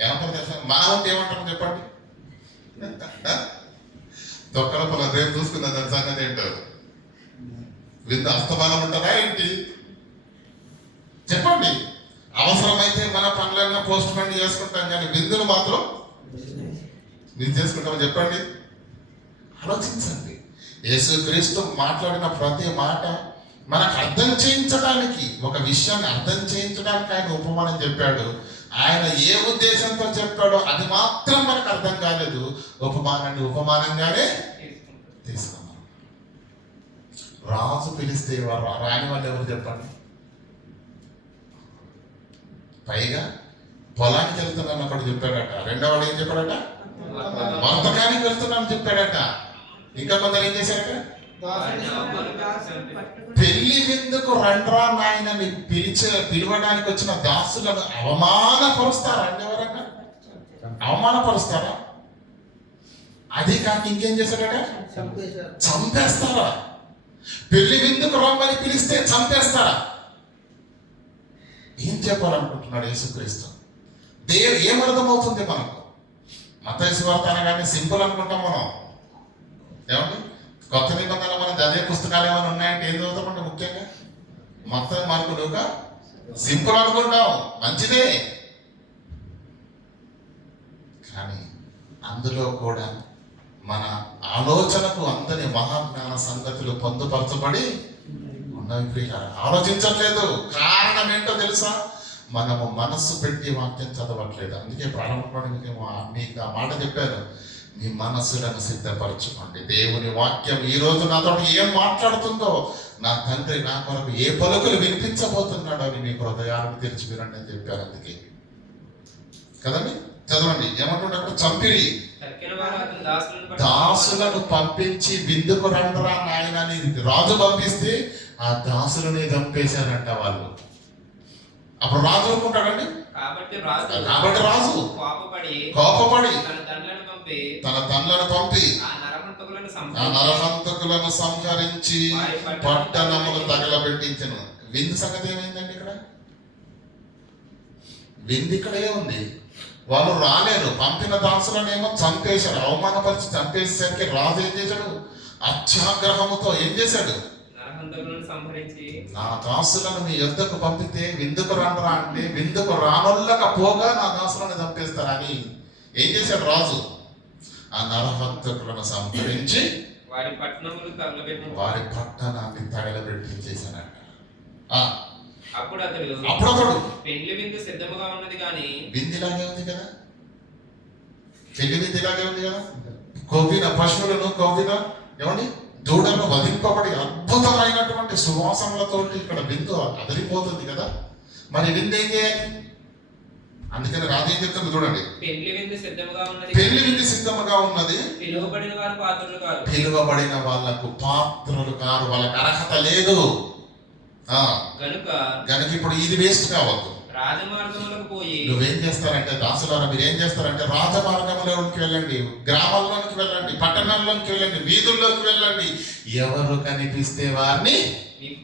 ఏమంటారు తెలుసా? మానవుడు ఏమంటారు చెప్పండి? దొక్కల పొలం రేపు చూసుకుందా దాని సంగతి ఏంటో. విందు అస్తమానం ఉంటుందా ఏంటి? చెప్పండి. అవసరమైతే మన పనులన్నా పోస్ట్ పోన్ చేసుకుంటాం, కానీ విందులు మాత్రం మీరు చేసుకుంటామని చెప్పండి. ఆలోచించండి. యేసుక్రీస్తు మాట్లాడిన ప్రతి మాట మనకు అర్థం చేయించడానికి, ఒక విషయాన్ని అర్థం చేయించడానికి ఆయన ఉపమానం చెప్పాడు. ఆయన ఏ ఉద్దేశంతో చెప్పాడో అది మాత్రం మనకు అర్థం కాలేదు. ఉపమానాన్ని ఉపమానంగానే తీసుకున్నాం. రాజు పిలిస్తే రాని వాళ్ళు ఎవరు చెప్పండి? పైగా పొలానికి వెళ్తున్నాను ఒకటి చెప్పాడట, రెండోవాడు ఏం చెప్పాడట? వర్తకానికి వెళ్తున్నాను చెప్పాడట. ఇంకా కొందరు ఏం చేశారట? పెళ్లి విందుకు రండ్రా నాయనని పిలవడానికి వచ్చిన దాసులను అవమానపరుస్తారా? ఎవరన్నా అవమానపరుస్తారా? అది కాక ఇంకేం చేశారట? చంపేస్తారా? పెళ్లి విందుకు రమ్మని పిలిస్తే చంపేస్తారా? ఏం చెప్పాలనుకుంటున్నాడు యేసుక్రీస్తు? ఏమర్థమవుతుంది మనకు? మత్తయి సువార్త అనగానే సింపుల్ అనుకుంటాం మనం. ఏమండి? కొత్త నిబంధనలు మనం చదివే పుస్తకాలు ఏమైనా ఉన్నాయంటే ఏం చదువుతామంటే ముఖ్యంగా మత్తయి, మార్కు, లూకా సింపుల్ అనుకుంటాం, మంచిదే. కానీ అందులో కూడా మన ఆలోచనకు అందని మహాజ్ఞాన సంగతులు పొందుపరచబడి ఉన్నవి. ఆలోచించట్లేదు. కారణం ఏంటో తెలుసా? మనము మనస్సు పెట్టి వాక్యం చదవట్లేదు. అందుకే ప్రారంభంలో మీకు ఆ మాట చెప్పాను, మీ మనస్సులను సిద్ధపరచుకోండి. దేవుని వాక్యం ఈ రోజు నాతో ఏం మాట్లాడుతుందో, నా తండ్రి నా కొరకు ఏ పలుకులు వినిపించబోతున్నాడో అని మీ హృదయాలను తెరిచి వినండి అని చెప్పారు. అందుకే కదండి, చదవండి. ఏమంటుంటే చంపిరి, దాసులను పంపించి విందుకు రండ్రా నాయన అని రాజు పంపిస్తే ఆ దాసులని చంపేశారంట వాళ్ళు. అప్పుడు రాజు అనుకుంటాడండి. కాబట్టి రాజు కోపపడి తన తండ్రులను పంపి ఆ నరహంతకులను సంహరించి పట్టణములు తగలబెట్టించెను. విందు సంగతి ఏమైందండి? ఇక్కడ విందు ఇక్కడే ఉంది. వాళ్ళు రాలేరు. పంపిన దాసులనేమో చంపేశారు. అవమానపరిచి చంపేసేసరికి రాజు ఏం చేశాడు? అత్యాగ్రహముతో ఏం చేశాడు? నా దాసులను మీ యొద్దకు పంపితే విందుకు రండ్రా అంటే విందుకు రానొల్లకపోగా నా దాసులను చంపేస్తారని ఏం చేశాడు రాజు? ఆ నరహంతకులను సంహరించి వారి పట్టణములు తగలబెట్టి వారి పట్టణాన్ని తగలబెట్టించేశానంట. ఆ, అప్పుడు అతడు పెండ్లి విందు సిద్ధముగా ఉన్నది కానీ విందిలాగే ఉంది కదా, పెళ్లి విందిలాగే ఉంది కదా. కొవ్విన పశువులను కొవ్విన ఏమండి దూడలను వదిలింపబడి అద్భుతమైనటువంటి సువాసనలతోటి ఇక్కడ విందు అదిరిపోతుంది కదా. మరి విందు ఏం చేయాలి? అందుకని రాజేం చెప్తుంది చూడండి, పెండ్లి విందు సిద్ధముగా ఉన్నది, పెళ్లి విందు సిద్ధముగా ఉన్నది, పిలువబడిన వారు పాత్రులు కాదు, పిలువబడిన వాళ్ళకు పాత్రలు కారు, వాళ్ళకి అర్హత లేదు. గనుక ఇప్పుడు ఇది వేస్ట్ కావద్దు. రాజమార్గములకు పోయి నువ్వేం చేస్తారంటే దాసులారా, మీరు ఏం చేస్తారంటే రాజమార్గంలోకి వెళ్ళండి, గ్రామాల్లోకి వెళ్ళండి, పట్టణాల్లోకి వెళ్ళండి, వీధుల్లోకి వెళ్ళండి. ఎవరు కనిపిస్తే వారిని, నీకు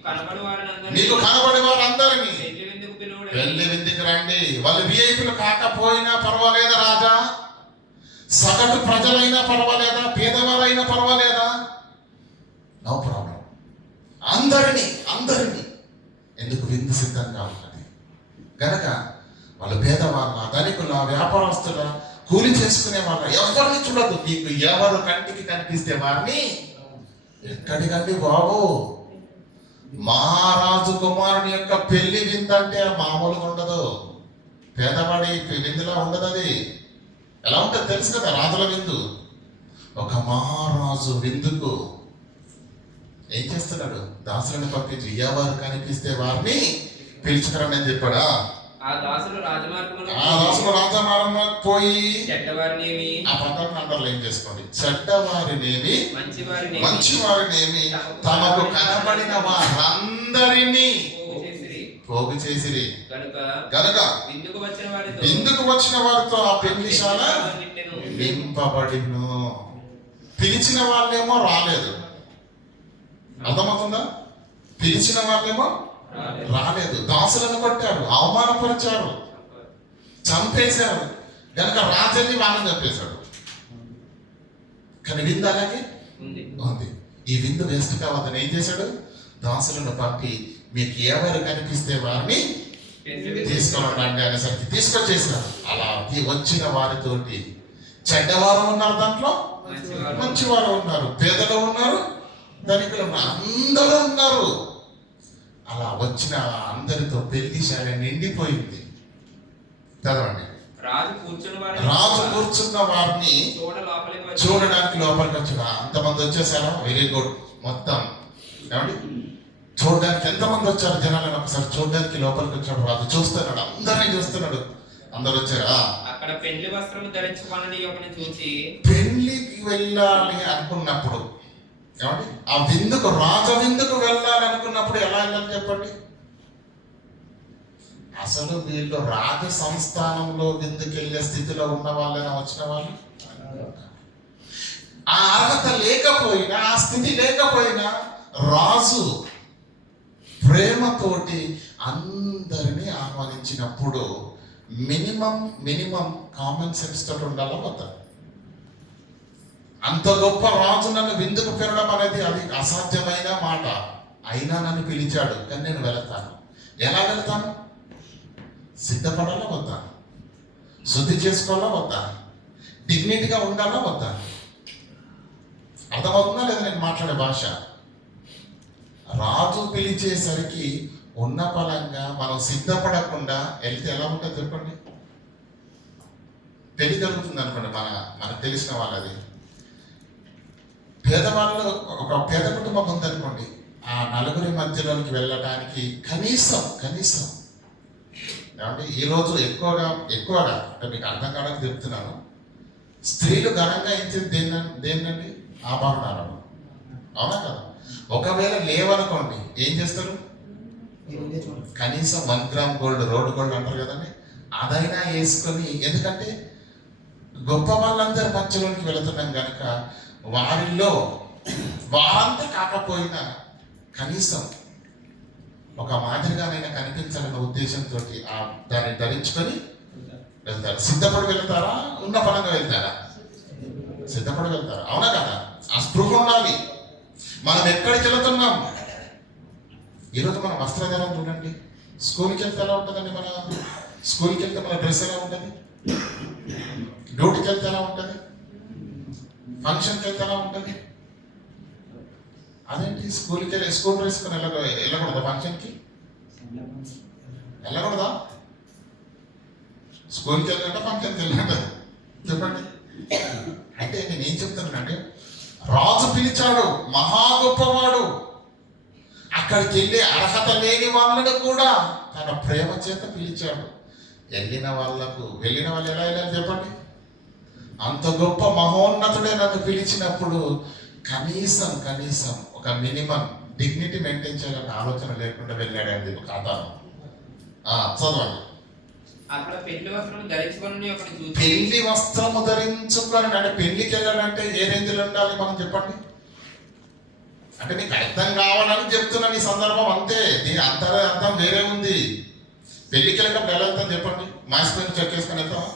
కనబడి వారందరినీ పెళ్లి విందుకు రండి. వాళ్ళు విఐపీలు కాకపోయినా పర్వాలేదా రాజా? సగటు ప్రజలైనా పర్వాలేదా? పేదవారైనా పర్వాలేదా? No problem. అందరినీ ఎందుకు విందు సిద్ధంగా ఉన్నది గనక వాళ్ళు పేదవాళ్ళ, ధనికుల, వ్యాపారస్తుల, కూలి చేసుకునే వాళ్ళ ఎవరిని చూడద్దు. మీకు ఎవరు కంటికి కనిపిస్తే వారిని ఎక్కడికండి బాబు. మహారాజు కుమారుని యొక్క పెళ్లి విందంటే మామూలుగా ఉండదు, పేదవాడి విందులా ఉండదు. అది ఎలా ఉంటుంది తెలుసు కదా, రాజుల విందు. ఒక మహారాజు విందుకు ఏం చేస్తున్నాడు? దాసులను పంపించి ఎవరు కనిపిస్తే వారిని పిలుచుకురండి అని చెప్పాడా? ఆ దాసులు రాజమార్గంలోకి పోయి చెడ్డవారినేమి, ఆ పదాన్ని అండర్లైన్ చేసుకోండి, చెడ్డవారినేమి మంచివారినేమి తమకు కనబడిన వారందరినీ పోగు చేసిరి. గనుక విందుకు వచ్చిన వారితో ఆ పెళ్లిశాల నింపబడిను. పిలిచిన వాళ్ళేమో రాలేదు, అర్థమవుతుందా? పిలిచిన వాళ్ళేమో రాలేదు, దాసులను కొట్టారు, అవమానపరిచారు, చంపేశారు. కనుక రాజని వాళ్ళని చంపేశాడు. కానీ విందు అలాగే ఉంది. ఈ విందు వేస్ట్ కావద్దని ఏం చేశాడు? దాసులను పంపి మీకు ఎవరు కనిపిస్తే వారిని తీసుకురండి అనేసరికి తీసుకొచ్చేసారు. అలా వచ్చిన వారితోటి చెడ్డవారు ఉన్నారు, దాంట్లో మంచివారు ఉన్నారు, పేదలు ఉన్నారు, ధనికులు ఉన్నారు, అందరూ ఉన్నారు. అలా వచ్చిన అందరితో పెళ్లిశాల నిండిపోయింది. చదవండి. రాజు కూర్చున్న వారిని చూడడానికి లోపలికి వచ్చిన అంతమంది వచ్చేసారా? Very good. మొత్తం ఏమండి చూడడానికి ఎంతమంది వచ్చారు జనాలను ఒకసారి చూడడానికి లోపలికి వచ్చాడు రాజు. చూస్తున్నాడు, అందరినీ చూస్తున్నాడు. అందరు వచ్చారా? అక్కడ పెళ్లి వస్త్రం ధరించుకోవాలని చూసి పెళ్లికి వెళ్ళాలి అనుకున్నప్పుడు ఏమండి ఆ విందుకు, రాజ విందుకు వెళ్ళాలనుకున్నప్పుడు ఎలా వెళ్ళాలి చెప్పండి? అసలు వీళ్ళు రాజ సంస్థానంలో విందుకు వెళ్ళే స్థితిలో ఉన్న వాళ్ళైనా వచ్చిన వాళ్ళు? ఆ అర్హత లేకపోయినా, ఆ స్థితి లేకపోయినా రాజు ప్రేమతోటి అందరినీ ఆహ్వానించినప్పుడు మినిమం కామన్ సెన్స్ తోటి ఉండాలా వద్దా? అంత గొప్ప రాజు నన్ను విందుకు పిలవడం అనేది అది అసాధ్యమైన మాట. అయినా నన్ను పిలిచాడు, కానీ నేను వెళతాను. ఎలా వెళ్తాను? సిద్ధపడాలా వద్దా? శుద్ధి చేసుకోవాలా వద్దా? డిగ్నిటీగా ఉండాలా వద్దా? అర్థమవుతుందా లేదా నేను మాట్లాడే భాష? రాజు పిలిచేసరికి ఉన్న పలంగా మనం సిద్ధపడకుండా వెళ్తే ఎలా ఉంటుంది చెప్పండి? పెళ్లి జరుగుతుంది అనుకోండి, మనకు తెలిసిన వాళ్ళది. పేదవాళ్ళు, ఒక పేద కుటుంబం ఉందనుకోండి, ఆ నలుగురి మధ్యలోకి వెళ్ళడానికి కనీసం ఏమంటే ఈరోజు ఎక్కువగా అంటే మీకు అర్థం కావడానికి చెప్తున్నాను, స్త్రీలు ఘనంగా ఇచ్చేది దేన్నండి? ఆభరణాలను. అవునా కదా? ఒకవేళ లేవనుకోండి ఏం చేస్తారు? కనీసం 1 గ్రామ్ గోల్డ్, రోడ్ గోల్డ్ అంటారు కదండి, అదైనా వేసుకొని, ఎందుకంటే గొప్ప వాళ్ళందరి మధ్యలోకి వెళుతున్నాం కనుక వారిలో వారంతా కాకపోయినా కనీసం ఒక మాదిరిగానైనా కనిపించాలన్న ఉద్దేశంతో దాన్ని ధరించుకొని వెళ్తారు. సిద్ధపడి వెళ్తారా? ఉన్న పరంగా వెళ్తారా? సిద్ధపడి వెళ్తారా? అవునా కదా? ఆ స్పృహ ఉండాలి. మనం ఎక్కడికి వెళుతున్నాం? ఈరోజు మన వస్త్రధారం చూడండి. స్కూల్కి వెళ్తే ఎలా ఉంటుందండి? మన స్కూల్కి వెళ్తే మన డ్రెస్ ఎలా ఉంటుంది? డ్యూటీకి వెళ్తే ఎలా ఉంటుంది? ఫంక్షన్కి వెళ్తే ఎలా ఉంటుంది? అదేంటి స్కూల్ డ్రెస్ కొని వెళ్ళకూడదా ఫంక్షన్కి? వెళ్ళకూడదా? స్కూల్కి వెళ్ళాలంటే ఫంక్షన్కి వెళ్ళాలంట చెప్పండి. అంటే నేను ఏం చెప్తానంటే, రాజు పిలిచాడు, మహా గొప్పవాడు, అక్కడికి వెళ్ళి అర్హత లేని వాళ్ళను కూడా తన ప్రేమ చేత పిలిచాడు. వెళ్ళిన వాళ్ళు ఎలా వెళ్ళాలి చెప్పండి? అంత గొప్ప మహోన్నతుడే నన్ను పిలిచినప్పుడు కనీసం ఒక మినిమం డిగ్నిటీ మెయింటైన్ చేయాలన్న ఆలోచన లేకుండా వెళ్ళాడండి ఒక అతను. చదవండి. అక్కడ పెళ్లి వస్త్రం ధరించుకొని ఒకటి చూసి, పెళ్లి వస్త్రము ధరించుకొని అంటే పెళ్లికి వెళ్ళాలంటే ఏ రేంజ్లో ఉండాలి మనం చెప్పండి? అంటే నీకు అర్థం కావాలని చెప్తున్నాను ఈ సందర్భం, అంతే. దీని అర్థం వేరే ఉంది. పెళ్లికి వెళ్ళేటప్పుడు ఎలా వెళ్తాం చెప్పండి? మాసిపోయిన చెక్కేసుకొని వెళ్తామా?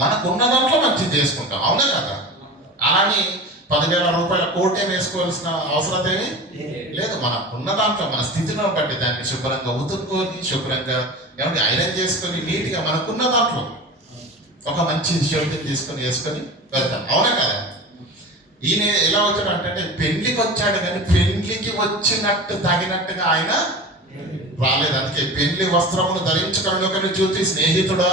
మనకున్న దాంట్లో మంచిది చేసుకుంటాం, అవునా కదా? అలాని 10,000 రూపాయల కోట్ ఏమి వేసుకోవాల్సిన అవసరం ఏమి లేదు. మనకున్న దాంట్లో మన స్థితిని బట్టి దాన్ని శుభ్రంగా ఉతుక్కొని, శుభ్రంగా ఏమంటే ఐరన్ చేసుకొని, నీట్గా మనకున్న దాంట్లో ఒక మంచి షర్ట్ తీసుకొని వేసుకొని వెళ్తాం, అవునా కదా? ఈయన ఎలా వచ్చాడు అంటే పెళ్లికి వచ్చాడు కానీ పెళ్లికి వచ్చినట్టు తగినట్టుగా ఆయన రాలేదు. అందుకే పెళ్లి వస్త్రమును ధరించుకొని ఒకరిని చూసి, స్నేహితుడా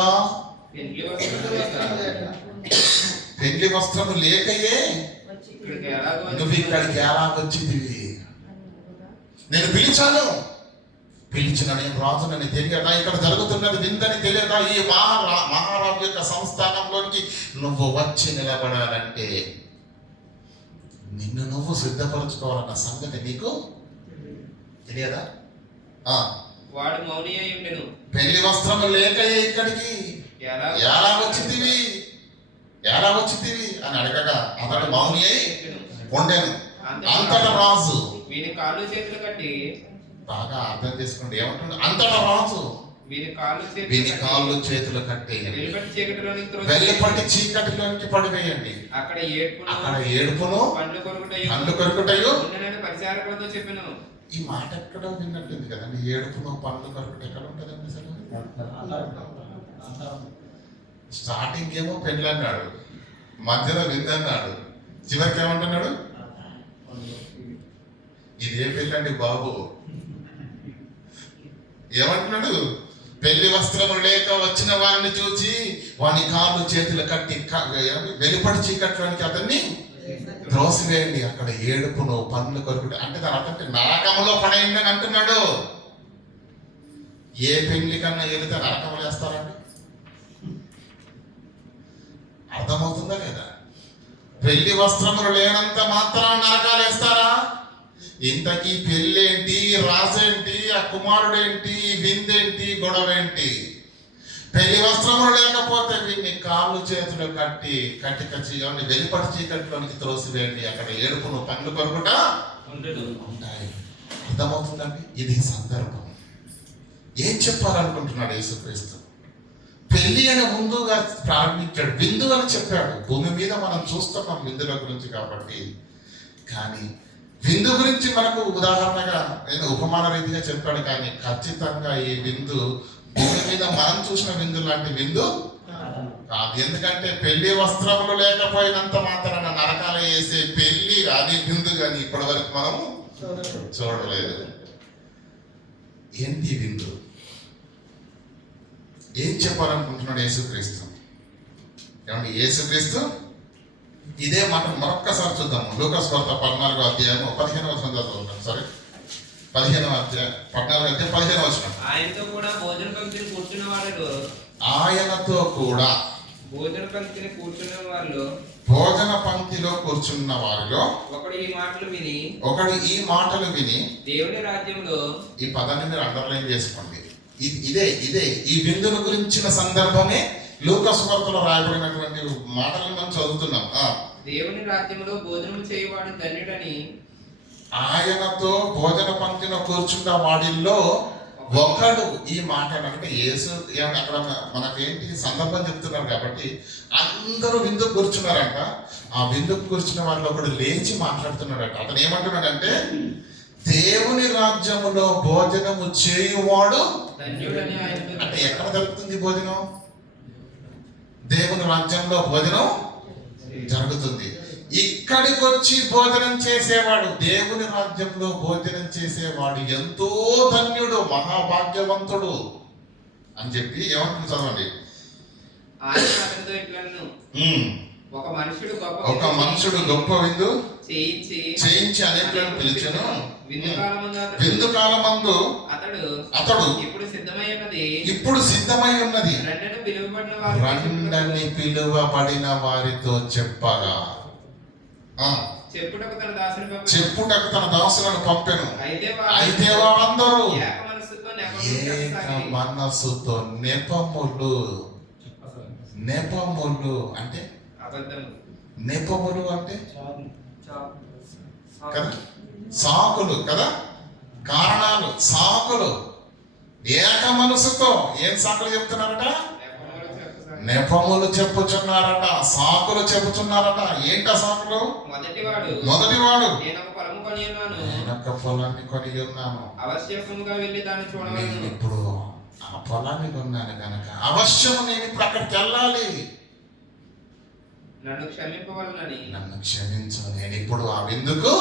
పెళ్లి వస్త్రము లేకయే నువ్వు ఇక్కడికి ఎలాగొచ్చింది? నేను పిలిచిన నేను రాజునని తెలియదా? ఇక్కడ జరుగుతున్నది విందని తెలియదా? ఈ మహారాజు యొక్క సంస్థానంలోనికి నువ్వు వచ్చి నిలబడాలంటే నిన్ను నువ్వు సిద్ధపరచుకోవాలన్న సంగతి నీకు తెలియదా? వాడు మౌని అయి ఉండెను. పెళ్లి వస్త్రము లేకయే ఇక్కడికి ఎలా వచ్చిందివి అని అడగగా అతడు మౌని అయి ఉండెను. అంతటా రాజు వీని కాళ్ళు చేతులు కట్టి, బాగా అర్థం చేసుకోండి ఏమంటుంది? అంతటా రాజు వీని కాళ్ళు చేతులు కట్టి వెల్లిపట్టి చీకటిలోనికి పడివేయండి. అక్కడ ఏడుపును పండ్లు కొరుకుటయు. పరిచారకులతో చెప్పాను. ఈ మాట ఎక్కడ విన్నట్టుంది కదండి? ఏడుపును పండ్లు కొరుకుట ఎక్కడ ఉంటుందండి అసలు? స్టార్టింగ్ ఏమో పెళ్ళి అన్నాడు, మధ్యలో విందన్నాడు, చివరికి ఏమంటున్నాడు? ఇదే పెళ్ళండి బాబు. ఏమంటున్నాడు? పెళ్లి వస్త్రము లేక వచ్చిన వారిని చూసి వాని కాళ్ళు చేతులు కట్టి వెలుపటి చీకట్లోనికి అతన్ని త్రోసివేయండి. అక్కడ ఏడుపును పండ్లు కొరుకుట అంటే దాని అర్థం నరకములో పడేయండి అని అంటున్నాడు. ఏ పెళ్లి కన్నా వెళితే నరకములు వేస్తారండి? అర్థమవుతుందా లేదా? పెళ్లి వస్త్రములు లేనంత మాత్రం నరకాలు వేస్తారా? ఇంతకీ పెళ్ళేంటి, రాజేంటి, ఆ కుమారుడేంటి, విందేంటి, గొడవేంటి? పెళ్లి వస్త్రములు లేకపోతే వీడిని కాళ్ళు చేతులు కట్టి వెలుపటి చీకట్లోనికి త్రోసివేయండి. అక్కడ ఏడుపును పండ్లు కొరుకుట ఉంటాయి. అర్థమవుతుందండి? ఇది సందర్భం. ఏం చెప్పాలనుకుంటున్నాడు యేసుక్రీస్తు? పెళ్లి అని ముందుగా ప్రారంభించాడు, విందు అని చెప్పాడు. భూమి మీద మనం చూస్తున్నాం విందుల గురించి కాబట్టి, కానీ విందు గురించి మనకు ఉదాహరణగా నేను ఉపమాన రీతిగా చెప్పాడు, కానీ ఖచ్చితంగా ఈ విందు భూమి మీద మనం చూసిన విందు లాంటి విందు కాదు. ఎందుకంటే పెళ్లి వస్త్రములు లేకపోయినంత మాత్రాన నరకాలు వేసే పెళ్లి అది విందు కానీ ఇప్పటి వరకు మనము చూడలేదు. ఏంటి విందు? ఏం చెప్పాలనుకుంటున్నాడు యేసుక్రీస్తు? ఏమండి, యేసుక్రీస్తు ఇదే మాట మరొక్కసారి చూద్దాము. లూకాసు వార్త 14వ అధ్యాయము 15వ వచనం చదువుతాం. సరే, 15వ అధ్యాయం 14వ అధ్యాయం 15వ వచనం. ఆయనతో కూడా భోజన పంక్తిని కూర్చున్న వారిలో భోజన పంక్తిలో కూర్చున్న వారిలో ఒకడు ఈ మాటలు విని దేవుని రాజ్యంలో, ఈ పదాన్ని మీరు అండర్లైన్ చేసుకోండి. ఇదే ఈ విందుల గురించిన సందర్భమే లూకాసు వార్తలో రాయబడినటువంటి మాటలను మనం చదువుతున్నాం. దేవుని రాజ్యంలో భోజనం చేయవాడు ధన్యుడని. ఆయనతో భోజన పంక్తిలో కూర్చున్న వాడిల్లో ఒకడు ఈ మాట అంటే యేసు అక్కడ మనకేంటి సందర్భం చెప్తున్నారు కాబట్టి అందరూ విందుకు కూర్చున్నారంట. ఆ విందుకు కూర్చున్న వారిలో ఒకడు లేచి మాట్లాడుతున్నాడట. అతను ఏమంటున్నాడంటే, దేవుని రాజ్యములో భోజనము చేయువాడు ధన్యుడని. అంటే ఎక్కడ దొరుకుతుంది భోజనం? దేవుని రాజ్యంలో భోజనం జరుగుతుంది. ఇక్కడికి వచ్చి భోజనం చేసేవాడు, దేవుని రాజ్యంలో భోజనం చేసేవాడు ఎంతో ధన్యుడు, మహాభాగ్యవంతుడు అని చెప్పి ఏమంటుంది చదవండి. ఆయన అతనితో ఇట్లనెను, ఒక మనుషుడు గొప్ప విందు చేయించి అనేకులను పిలిచెను. విందు కాలమందు అతడు ఇప్పుడు సిద్ధమై ఉన్నది రండని పిలువబడిన వారితో చెప్పగా చెప్పుటకు తన దాసులను పంపెను. అయితే వారందరూ ఏక మనస్సుతో నెపములు అంటే నెపములు అంటే కదా, సాకులు కదా, కారణాలు, సాకులు, ఏక మనసుతో ఏం సాకులు చెప్తున్నారట? నెపములు చెప్పుచున్నారట, సాకులు చెప్పుచున్నారట. ఏంట సాకులు? మొదటివాడు నేనొక పొలాన్ని కొని ఉన్నాను, నేను ఇప్పుడు ఆ పొలాన్ని కొన్నాను కనుక అవశ్యం నేను ఇప్పుడు అక్కడికి వెళ్ళాలి, నన్ను క్షమించు, నేను ఇప్పుడు ఆ విందుకు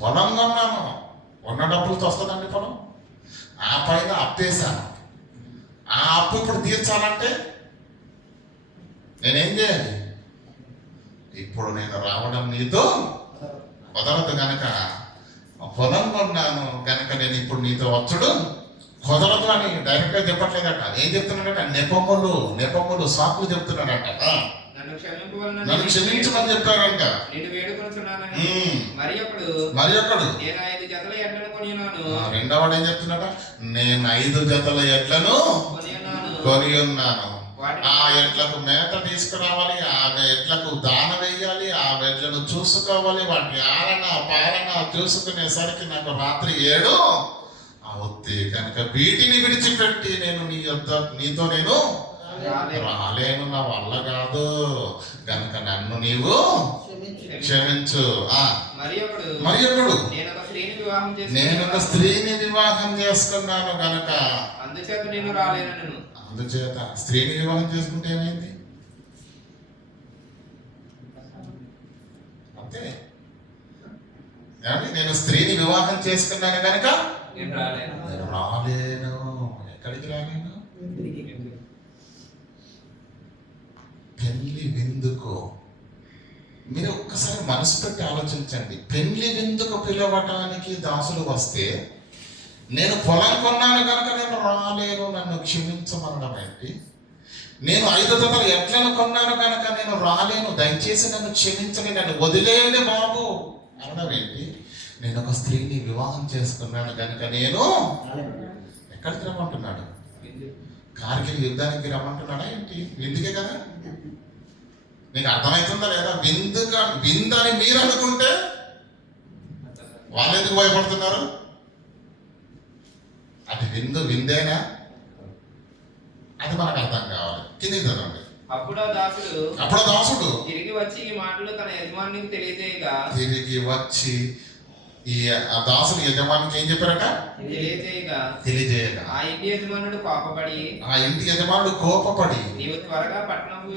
పొలం కొన్నాను, ఉన్న డబ్బులతో వస్తుందండి పొలం, ఆ పైన అప్పేశాను, ఆ అప్పు ఇప్పుడు తీర్చాలంటే నేనేం చేయాలి? ఇప్పుడు నేను రావడం నీతో కుదరదు కనుక, పొలం కొన్నాను కనుక నేను ఇప్పుడు నీతో వచ్చుడు కుదరదు అని డైరెక్ట్ గా చెప్పట్లేదట. ఏం చెప్తున్నాడట? నెపములు సాకులు చెప్తున్నాడట. నన్ను క్షమించమని చెప్పాడంట. మరి ఒకడు రెండవడు ఏం చెప్తున్నాడ? నేను 5 జతల ఎడ్లను కొని ఉన్నాను, ఆ ఎడ్లకు మేత తీసుకురావాలి, ఆ ఎడ్లకు దాన వేయాలి, ఆ ఎడ్లను చూసుకోవాలి, వాటి ఆలన పాలన చూసుకునేసరికి నాకు రాత్రి 7 అవుద్ది కనుక వీటిని విడిచిపెట్టి నేను నీతో నేను రాలేను, నా వల్ల కాదు కనుక నన్ను నీవు క్షమించు. మరి ఒకడు నేను ఒక స్త్రీని వివాహం చేసుకున్నాను కనుక అందుచేత స్త్రీని వివాహం చేసుకుంటే ఏమైంది? అంతే, నేను స్త్రీని వివాహం చేసుకున్నాను కనుక నేను రాలేను. ఎక్కడికి రాలేను? పెళ్లి విందుకు. మీరు ఒక్కసారి మనసు పెట్టి ఆలోచించండి. పెళ్లి విందుకు పిలవటానికి దాసులు వస్తే నేను పొలం కొన్నాను కనుక నేను రాలేను, నన్ను క్షమించమనడం ఏంటి? నేను 5 జతల ఎడ్లను కొన్నాను కనుక నేను రాలేను, దయచేసి నన్ను క్షమించని, నన్ను వదిలేని బాబు అనడం ఏంటి? నేను ఒక స్త్రీని వివాహం చేసుకున్నాను కనుక నేను ఎక్కడికి రమ్మంటున్నాడు? కార్గిల్ యుద్ధానికి రమ్మంటున్నాడా ఏంటి? విందుకే కదా. నీకు అర్థమవుతుందా లేదా? విందు అని మీరు అనుకుంటే వాళ్ళు ఎందుకు భయపడుతున్నారు? అది విందేనా? అది మనకు అర్థం కావాలి. కిందికి చదవండి. అప్పుడు దాసుడు తిరిగి వచ్చి ఈ మాటలు తన యజమానికి తెలియజేయగా ఈ దాసుడు యజమానికి ఏం చెప్పారట? తెలియజేయగా ఆ ఇంటి యజమానుడు కోపపడి నీవు త్వరగా పట్టణపు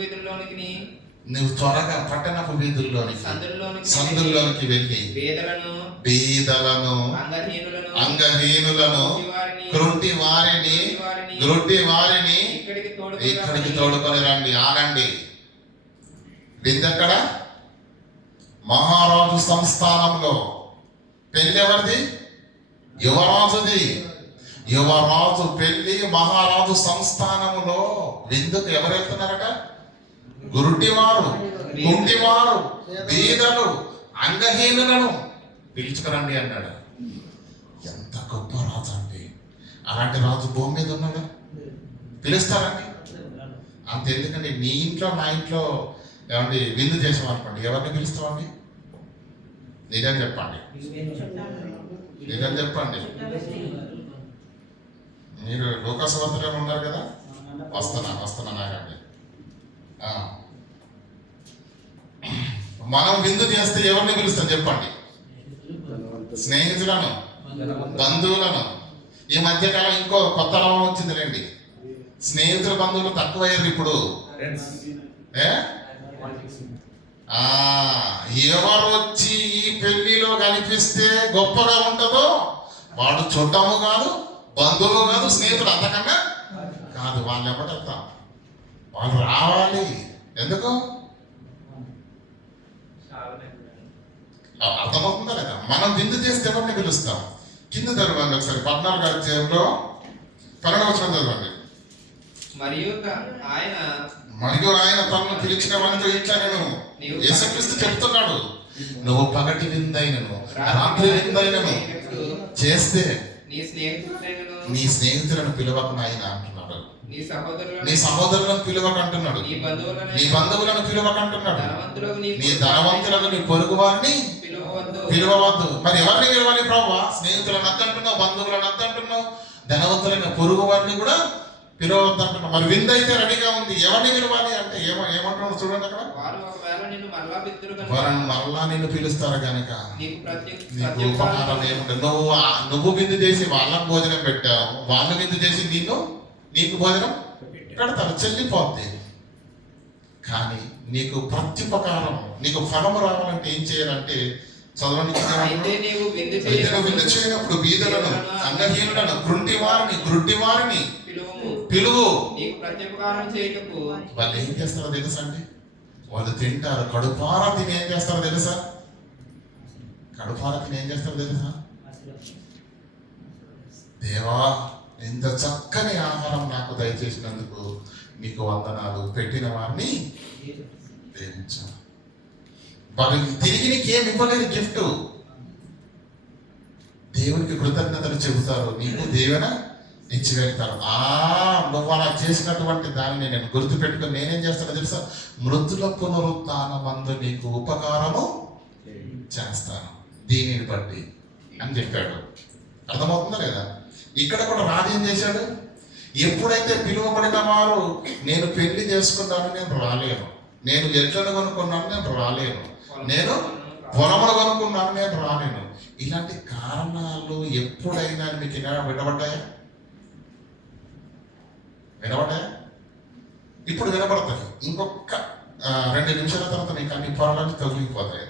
వీధుల్లోనికి సందుల్లోనికి వెళ్ళి బీదలను అంగహీనులను గ్రుడ్డి వారిని ఇక్కడికి తోడుకొని రండి. ఆనండి. విందక్కడ మహారాజు సంస్థానంలో. పెళ్లి ఎవరిది? యువరాజుది. యువరాజు పెళ్లి మహారాజు సంస్థానములో విందుకు ఎవరు వెళ్తున్నారట? గురుడివారు, కుంటివారు, బీదలు, అంగహీనులను పిలుచుకురండి అన్నాడు. ఎంత గొప్ప రాజు అండి! అలాంటి రాజు భూమి మీద ఉన్నాడు. పిలుస్తారండి. అంత ఎందుకండి, నీ ఇంట్లో నా ఇంట్లో ఏమండి విందు చేసామనుకోండి, ఎవరిని పిలుస్తామండి? నిజం చెప్పండి. మీరు లోకసభలో ఉన్నారు కదా. వస్తున్నా నాకండి. మనం విందు చేస్తే ఎవరిని పిలుస్తాం చెప్పండి? స్నేహితులను, బంధువులను. ఈ మధ్యకాలం ఇంకో కొత్త రవం వచ్చిందిలేండి. స్నేహితుల బంధువులు తక్కువయ్యారు ఇప్పుడు. ఎవరు వచ్చి ఈ పెళ్లిలో కనిపిస్తే గొప్పగా ఉంటుందో వాడు చుట్టము కాదు, బంధువులు కాదు, స్నేహితుడు అంతకన్నా కాదు. వాళ్ళు ఎవడెళ్తాం, వాళ్ళు రావాలి. ఎందుకు అర్థమవుతుందా లేదా? మనం విందు చేస్తే ఎవరిని పిలుస్తాం? కింద చదవండి ఒకసారి 14వ అధ్యాయంలో 12వ వచనం చదవండి. మరియు ఆయన తనను పిలిచిన వారితో ఇట్లా నేను యేసుక్రీస్తు చెప్తున్నాడు, నువ్వు పగటి విందైనను రాత్రి విందైనను చేస్తే నీ స్నేహితులను పిలవకు నాయన అంటున్నాడు. నీ సహోదరులను పిలవకు అంటున్నాడు. నీ బంధువులను పిలవకు అంటున్నాడు. నీ ధనవంతులను, నీ పొరుగు వారిని పిలవవద్దు. మరి ఎవరిని పిలవాలి ప్రభువా? స్నేహితులను అద్దంటున్నావు, బంధువులను అద్దంటున్నావు, ధనవంతులైన పొరుగు వారిని కూడా పిలవద్దు అంటున్నావు. మరి విందైతే రెడీగా ఉంది, ఎవరిని పిలవాలి అంటే ఏమంటున్నాడు చూడండి అక్కడ. వారిని మరలా నిన్ను పిలుస్తారు కనుక నీకు ఉపకారం ఏముంటుంది. నువ్వు విందు చేసి వాళ్ళకు భోజనం పెట్టావు, వాళ్ళు విందు చేసి నీకు భోజనం పెడతారు, చెల్లిపోద్ది. కానీ నీకు ప్రత్యుపకారం, నీకు ఫలము రావాలంటే ఏం చేయాలంటే చదవండి. విందు చేయనప్పుడు బీదలను, అంగహీనులను, గ్రుడ్డి వారిని పిలువు. వాళ్ళు ఏం చేస్తారో తెలుసా అండి? వాళ్ళు తింటారు. కడుపారా తిని ఏం చేస్తారో తెలుసా? కడుపారా తిని ఏం చేస్తారో తెలుసా? దేవా, ఇంత చక్కని ఆహారం నాకు దయచేసినందుకు నీకు వందనాలు, పెట్టిన వారిని ప్రేమించాను. వారు తిరిగి నీకేమి ఇవ్వలేని గిఫ్ట్. దేవునికి కృతజ్ఞతలు చెబుతారు, నీకు దీవెన ఇచ్చి వెళ్తారు. నువ్వు అలా చేసినటువంటి దానిని నేను గుర్తు పెట్టుకుని నేనేం చేస్తానో తెలుసా? మృతుల పునరుత్థానమందు నీకు ఉపకారము చేస్తాను దీనిని బట్టి అని చెప్పాడు. అర్థమవుతుందా లేదా? ఇక్కడ కూడా రాజు ఏం చేశాడు? ఎప్పుడైతే పిలువబడిన వారు నేను పెళ్లి చేసుకున్నాను, నేను రాలేను, నేను ఎడ్లను కొనుక్కున్నాను, నేను రాలేను, నేను పొలములు కొనుక్కున్నాను, నేను రాలేను, ఇలాంటి కారణాలు ఎప్పుడైనా మీకు వినబడ్డాయా? ఇప్పుడు వినబడతాయి. ఇంకొక 2 నిమిషాల తర్వాత మీకు అన్ని పొరలన్నీ తొలగిపోతాయి.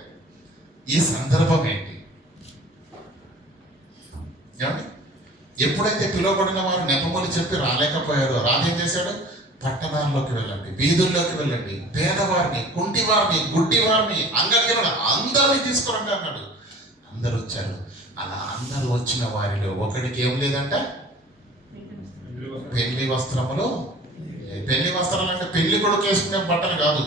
ఈ సందర్భం ఏంటి? ఏమండి? ఎప్పుడైతే పిలువబడిన వారు నెపములు చెప్పి రాలేకపోయారో రాజు ఏం చేశాడు? పట్టణాల్లోకి వెళ్ళండి, వీధుల్లోకి వెళ్ళండి, పేదవారిని, కుంటివారిని, గుడ్డివారిని, అంగహీనులను అందరినీ తీసుకురండి అన్నాడు. అందరూ వచ్చారు. అలా అందరూ వచ్చిన వారిలో ఒకడికి ఏం లేదంట? పెళ్లి వస్త్రములు. పెళ్లి వస్త్రాలు అంటే పెళ్లి కొడుకు వేసుకునే బట్టలు కాదు.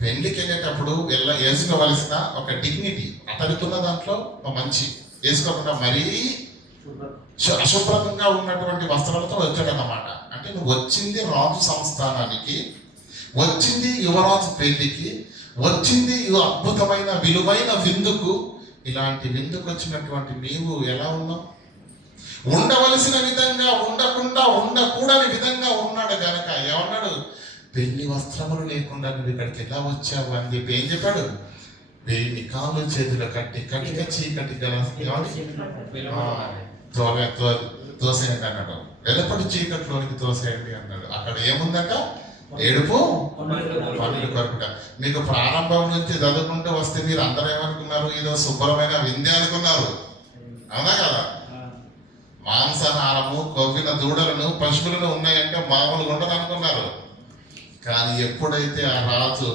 పెళ్లికి వెళ్ళేటప్పుడు వేసుకోవలసిన ఒక డిగ్నిటీ, అతనికి ఉన్న దాంట్లో మంచి వేసుకోకుండా మరీ అశుభ్రంగా ఉన్నటువంటి వస్త్రాలతో వచ్చాడన్నమాట. అంటే నువ్వు వచ్చింది రాజు సంస్థానానికి, వచ్చింది యువరాజు పెళ్లికి, వచ్చింది అద్భుతమైన విలువైన విందుకు. ఇలాంటి విందుకు వచ్చినటువంటి నీవు ఎలా ఉన్నావు? ఉండవలసిన విధంగా ఉండకుండా, ఉండకూడని విధంగా ఉన్నాడు కనుక ఏమన్నాడు? పెళ్లి వస్త్రములు లేకుండా నువ్వు ఇక్కడికి ఎలా వచ్చావు అని చెప్పి ఏం చెప్పాడు? వేయి కాళ్ళు చేతులు కట్టి కటిక చీకటి తోసేయండి అన్నాడు. వెలపటి చీకట్లోనికి తోసేయండి అన్నాడు. అక్కడ ఏముందట? ఏడుపు, పండ్లు కొరకుట. మీకు ప్రారంభం నుంచి చదువుకుంటూ వస్తే మీరు అందరూ ఏమనుకున్నారు? ఏదో శుభ్రమైన విందే అనుకున్నారు. అవునా కదా? మాంసాహారము, కొవ్విన దూడలను, పశువులను ఉన్నాయంటే మామూలుగా ఉండదు అనుకున్నారు. కానీ ఎప్పుడైతే ఆ రాజు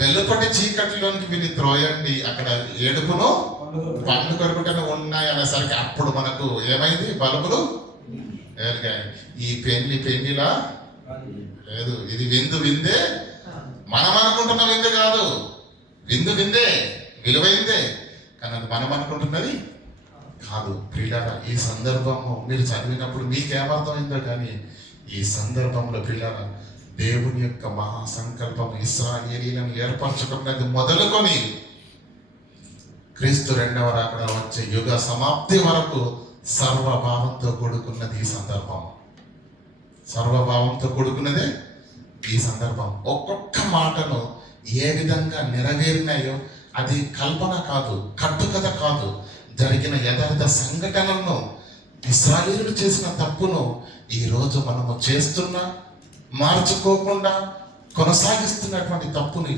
వెలుపటి చీకటిలోనికి వీళ్ళు త్రోయండి, అక్కడ ఏడుపును పండ్లు కొరకుటను ఉన్నాయి అనేసరికి అప్పుడు మనకు ఏమైంది? బల్బులు వెలిగాయి. ఈ పెళ్లిలా లేదు, ఇది విందే. మనం అనుకుంటున్న విందు కాదు, విందే, విలువైందే, కానీ అది మనం అనుకుంటున్నది కాదు. ప్రియులారా, ఈ సందర్భము మీరు చదివినప్పుడు మీకేమర్థమైందో కానీ ఈ సందర్భంలో ప్రియులారా, దేవుని యొక్క మహాసంకల్పం ఇశ్రాయేలీయులను ఏర్పరచుకున్నది మొదలుకొని క్రీస్తు 2వ రాకడ వచ్చే యుగ సమాప్తి వరకు సర్వభావంతో కూడుకున్నది ఈ సందర్భం. సర్వభావంతో కూడుకున్నదే ఈ సందర్భం. ఒక్కొక్క మాటను ఏ విధంగా నెరవేరినాయో అది కల్పన కాదు, కట్టుకథ కాదు, జరిగిన యథార్థ సంఘటనలను, ఇశ్రాయేలీయులు చేసిన తప్పును ఈరోజు మనము చేస్తున్నా, మార్చుకోకుండా కొనసాగిస్తున్నటువంటి తప్పుని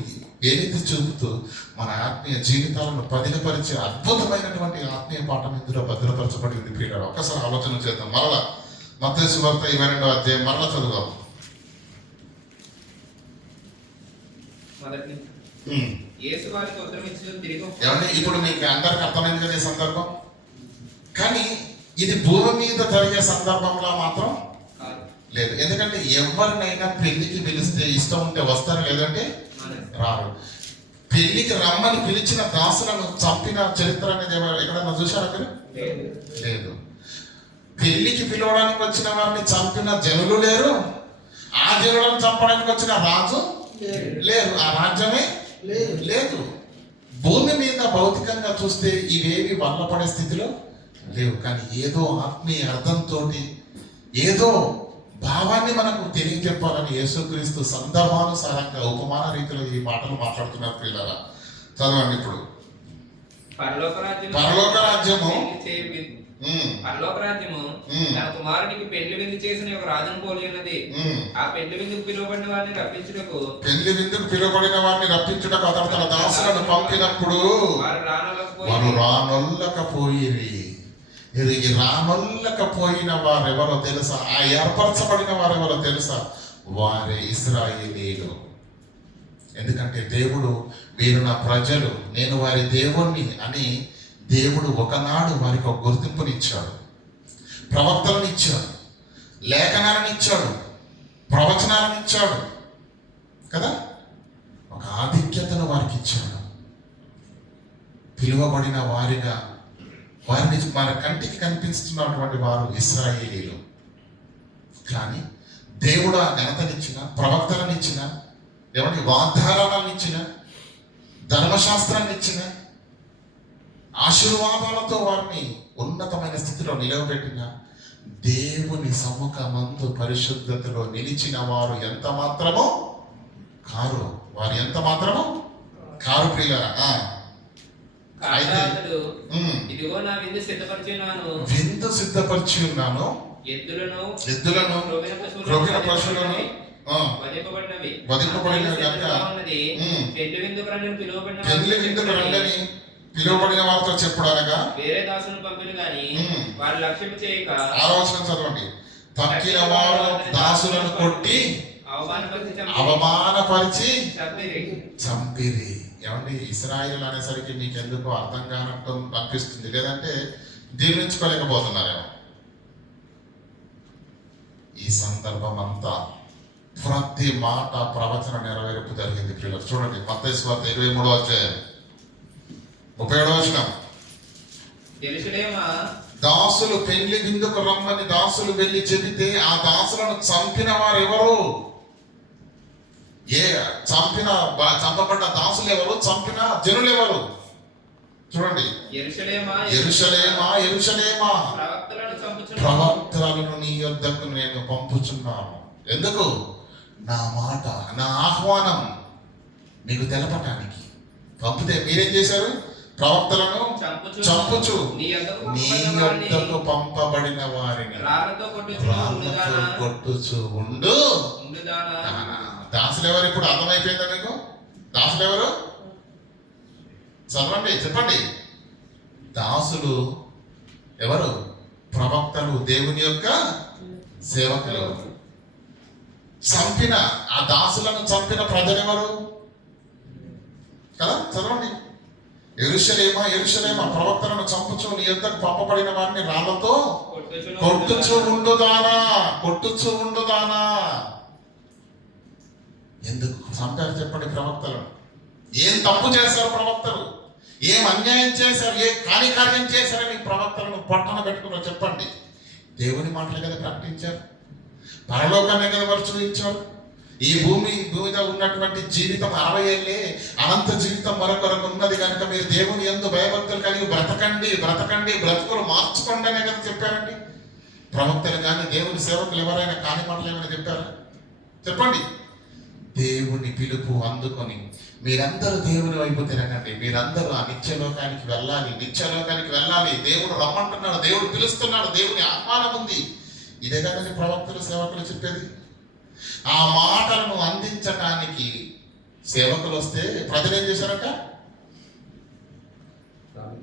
ఏదైతే చూపుతూ మన ఆత్మీయ జీవితాలను పదిలపరిచే అద్భుతమైనటువంటి ఆత్మీయ పాఠం ఇందులో భద్రపరచబడి ఉంది ప్రియులారా. ఒక్కసారి ఆలోచన చేద్దాం. మరలా మత్తయి సువార్త 22వ అధ్యాయం మరలా చదువుదాం. మొదటి యేసు వారికి ఉత్తరం ఇచ్చి తిరిగి ఏమంటే ఇప్పుడు మీకు అందరికి అర్థమైంది కదా ఈ సందర్భం. కానీ ఇది భూమి మీద జరిగే సందర్భంలో మాత్రం కాదు. లేదు. ఎందుకంటే ఎవరినైనా పెళ్లికి పిలిస్తే ఇష్టం ఉంటే వస్తారు, లేదంటే రారు. పెళ్లికి రమ్మని పిలిచిన దాసులను చంపిన చరిత్ర అనేది ఎక్కడన్నా చూశారా మీరు? లేదు. పెళ్లికి పిలవడానికి వచ్చిన వారిని చంపిన జనులు లేరు, ఆ జనులను చంపడానికి వచ్చిన రాజు లేరు, ఆ రాజ్యమే లేదు. భూమి మీద భౌతికంగా చూస్తే ఇవేవి వల్లపడే స్థితిలో లేవు. కానీ ఏదో ఆత్మీయ అర్థంతో ఏదో భావాన్ని మనకు తెలియజెప్పాలని యేసుక్రీస్తు సందర్భానుసారంగా ఉపమాన రీతిలో ఈ మాటలు మాట్లాడుతున్నారు పిల్లల. చదవండి ఇప్పుడు. పరలోక రాజ్యము తన కుమారునికి పెళ్లి విందు చేసిన ఒక రాజును పోలి ఉన్నది. ఆ పెళ్లి విందుకు పిలువబడిన వారిని రప్పించుటకు అతడు తన దాసులను పంపినప్పుడు వారు రానొల్లకపోయిరి. ఈ రానొల్లకపోయిన వారెవరో తెలుసా? ఆ ఏర్పరచబడిన వారెవరో తెలుసా? వారే ఇశ్రాయేలీయులు. ఎందుకంటే దేవుడు వీరు నా ప్రజలు, నేను వారి దేవుణ్ణి అని దేవుడు ఒకనాడు వారికి ఒక గుర్తింపునిచ్చాడు, ప్రవక్తలను ఇచ్చాడు, లేఖనాలను ఇచ్చాడు, ప్రవచనాలను ఇచ్చాడు కదా. ఒక ఆధిక్యతను వారికి ఇచ్చాడు. పిలువబడిన వారిగా వారిని మన కంటికి కనిపిస్తున్నటువంటి వారు ఇశ్రాయేలీయులు. కానీ దేవుడు ఆ ఘనతనిచ్చిన, ప్రవక్తలను ఇచ్చిన, ఎవరి వాగ్దానాలను ఇచ్చిన, ధర్మశాస్త్రాన్ని ఇచ్చిన, ఆశీర్వాదాలతో వారిని ఉన్నతమైన స్థితిలో నిలవబెట్టిన, దేవుని సముఖమందు పరిశుద్ధతలో నిలిచిన వారు ఎంత మాత్రమో కారు. వారు ఎంత మాత్రమో కారు ప్రియులారా. ఇదిగో నా విందు సిద్ధపరిచి ఉన్నాను, ఎద్దులను క్రొవ్విన పశువులను వధింపబడినవి కనుక పెళ్లి విందుకు రండని పిలువబడిన వారితో చెప్పుడు అనగా వేరే దాసులను పంపిన గాని వారు లక్ష్యం చేయక. ఆలోచన చదవండి. తక్కిన వారు దాసులను కొట్టి అవమానపరిచి చంపిరి. ఏమండి, ఇశ్రాయేలు అనేసరికి మీకు ఎందుకు అర్థం కానట్టు అనిపిస్తుంది, లేదంటే జీర్ణించుకోలేకపోతున్నారేమో. ఈ సందర్భం అంతా ప్రతి మాట ప్రవచన నెరవేర్పు జరిగింది పిల్లలు. చూడండి మత్తయి సువార్త 23వ అధ్యాయం 37వ వచనం. దాసులు పెళ్లి విందుకు రమ్మని దాసులు వెళ్ళి చెబితే ఆ దాసులను చంపిన వారు ఎవరు? చంపబడ్డ దాసులు ఎవరు? చంపిన జనులు ఎవరు? చూడండి. యెరూషలేమా ప్రవక్తలను నీ యొద్దకు నేను పంపుచున్నాను. ఎందుకు? నా మాట, నా ఆహ్వానం మీకు తెలపటానికి పంపితే మీరేం చేశారు? ప్రవక్తలను చంపుచు నీ యొద్దకు పంపబడిన వారిని రాళ్ళతో కొట్టుచు ఉండు. దాసులు ఎవరు? ఇప్పుడు అర్థమైపోయిందా మీకు? దాసులు ఎవరు? చదవండి, చెప్పండి. దాసులు ఎవరు? ప్రవక్తలు, దేవుని యొక్క సేవకులు. చంపిన ఆ దాసులను చంపిన ప్రజలు ఎవరు కదా? చదవండి. యెరూషలేమా ప్రవక్తలను చంపుచు నీ యొద్దకు పంపబడిన వారిని రాళ్లతో కొట్టుచు ఉండుదానా. ఎందుకు చంపారు చెప్పండి ప్రవక్తలను? ఏం తప్పు చేశారు ప్రవక్తలు? ఏం అన్యాయం చేశారు? ఏ కార్యం చేశారని ప్రవక్తలను పట్టణ పెట్టుకున్నారు చెప్పండి? దేవుని మాటలు కదా ప్రకటించారు, పరలోకాన్ని కదా వారు చూపించారు. ఈ భూమి మీద ఉన్నటువంటి జీవితం 60 ఏళ్ళే, అనంత జీవితం మరొకరకు ఉన్నది కనుక మీరు దేవుని యందు భయభక్తులు కలిగి బ్రతకండి, బ్రతుకులు మార్చుకోండి అనే కదా చెప్పారండి ప్రవక్తలు. కానీ దేవుని సేవకులు ఎవరైనా కాని మాటలు ఏమైనా చెప్పారా? చెప్పండి. దేవుని పిలుపు అందుకొని మీరందరూ దేవుని వైపు తిరగండి, మీరందరూ ఆ నిత్యలోకానికి వెళ్ళాలి. దేవుడు రమ్మంటున్నాడు, దేవుడు పిలుస్తున్నాడు, దేవుని ఆహ్వానం ఉంది. ఇదే కదండి ప్రవక్తలు, సేవకులు చెప్పేది. ఆ మాటలను అందించటానికి సేవకులు వస్తే ప్రజలు ఏం చేశారట?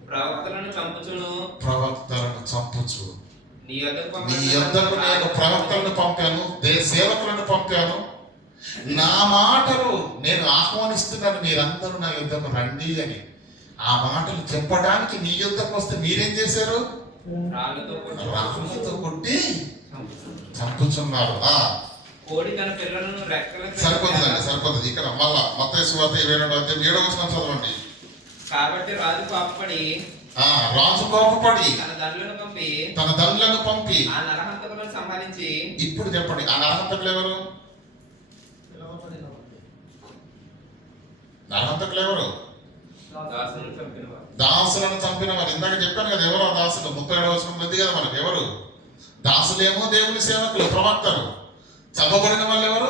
ప్రవక్తలను చంపుచును. ప్రవక్తలను చంపుచు. నీ యొద్దకు నీ యొద్దకు నేను ప్రవక్తలను పంపాను, సేవకులను పంపాను. నా మాటలు నేను ఆహ్వానిస్తున్నాను, మీరందరూ నా యొద్దకు రండి అని. ఆ మాటలు చెప్పడానికి నీ యొద్దకు వస్తే మీరేం చేశారు? రాళ్ళతో కొట్టి చంపుచున్నారు. కోడి తన పిల్లలను రెక్కలతో సరిపోతుంది. ఇక్కడ మళ్ళా మత్తయి సువార్త 22వ అధ్యాయం 7వ వచనం చదవండి. కాబట్టి రాజు కోపపడి తన దండ్లను పంపి ఆ నరహంతకులను సంహరించి. ఇప్పుడు చెప్పండి, ఆ నరహంతకులు ఎవరు? నరహంతకులు ఎవరు? దాసులను చంపిన వారు. ఇందాక చెప్పాను కదా ఎవరు ఆ దాసులు. 37వ వచనం ఉంది కదా మనకు. ఎవరు దాసులేమో? దేవుని సేవకులు, ప్రవక్తలు. చంపబడిన వాళ్ళు ఎవరు?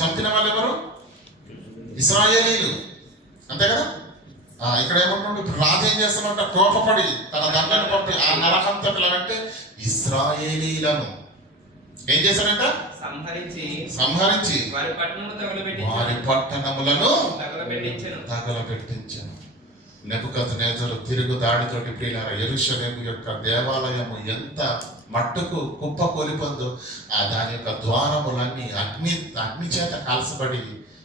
చంపిన వాళ్ళు ఎవరు? ఇశ్రాయేలీలు. అంతే కదా. ఇక్కడ ఏమంటున్నాడు? ఇప్పుడు రాజు ఏం చేస్తున్నట్ట? కోపపడి తన దండను పంపి ఆ నరహంతకులు అంటే ఇశ్రాయేలీలను ఏం చేశారంట? సంహరించి వారి పట్టణములను తగలబెట్టించెను. నెబుకద్నెజరు తిరుగుదాడితోటి ప్రియులారా యెరూషలేము యొక్క దేవాలయము ఎంత మట్టుకు కుప్ప కొలిపొందో దాని యొక్క ద్వారములన్నీ అగ్ని చేత కాల్చబడి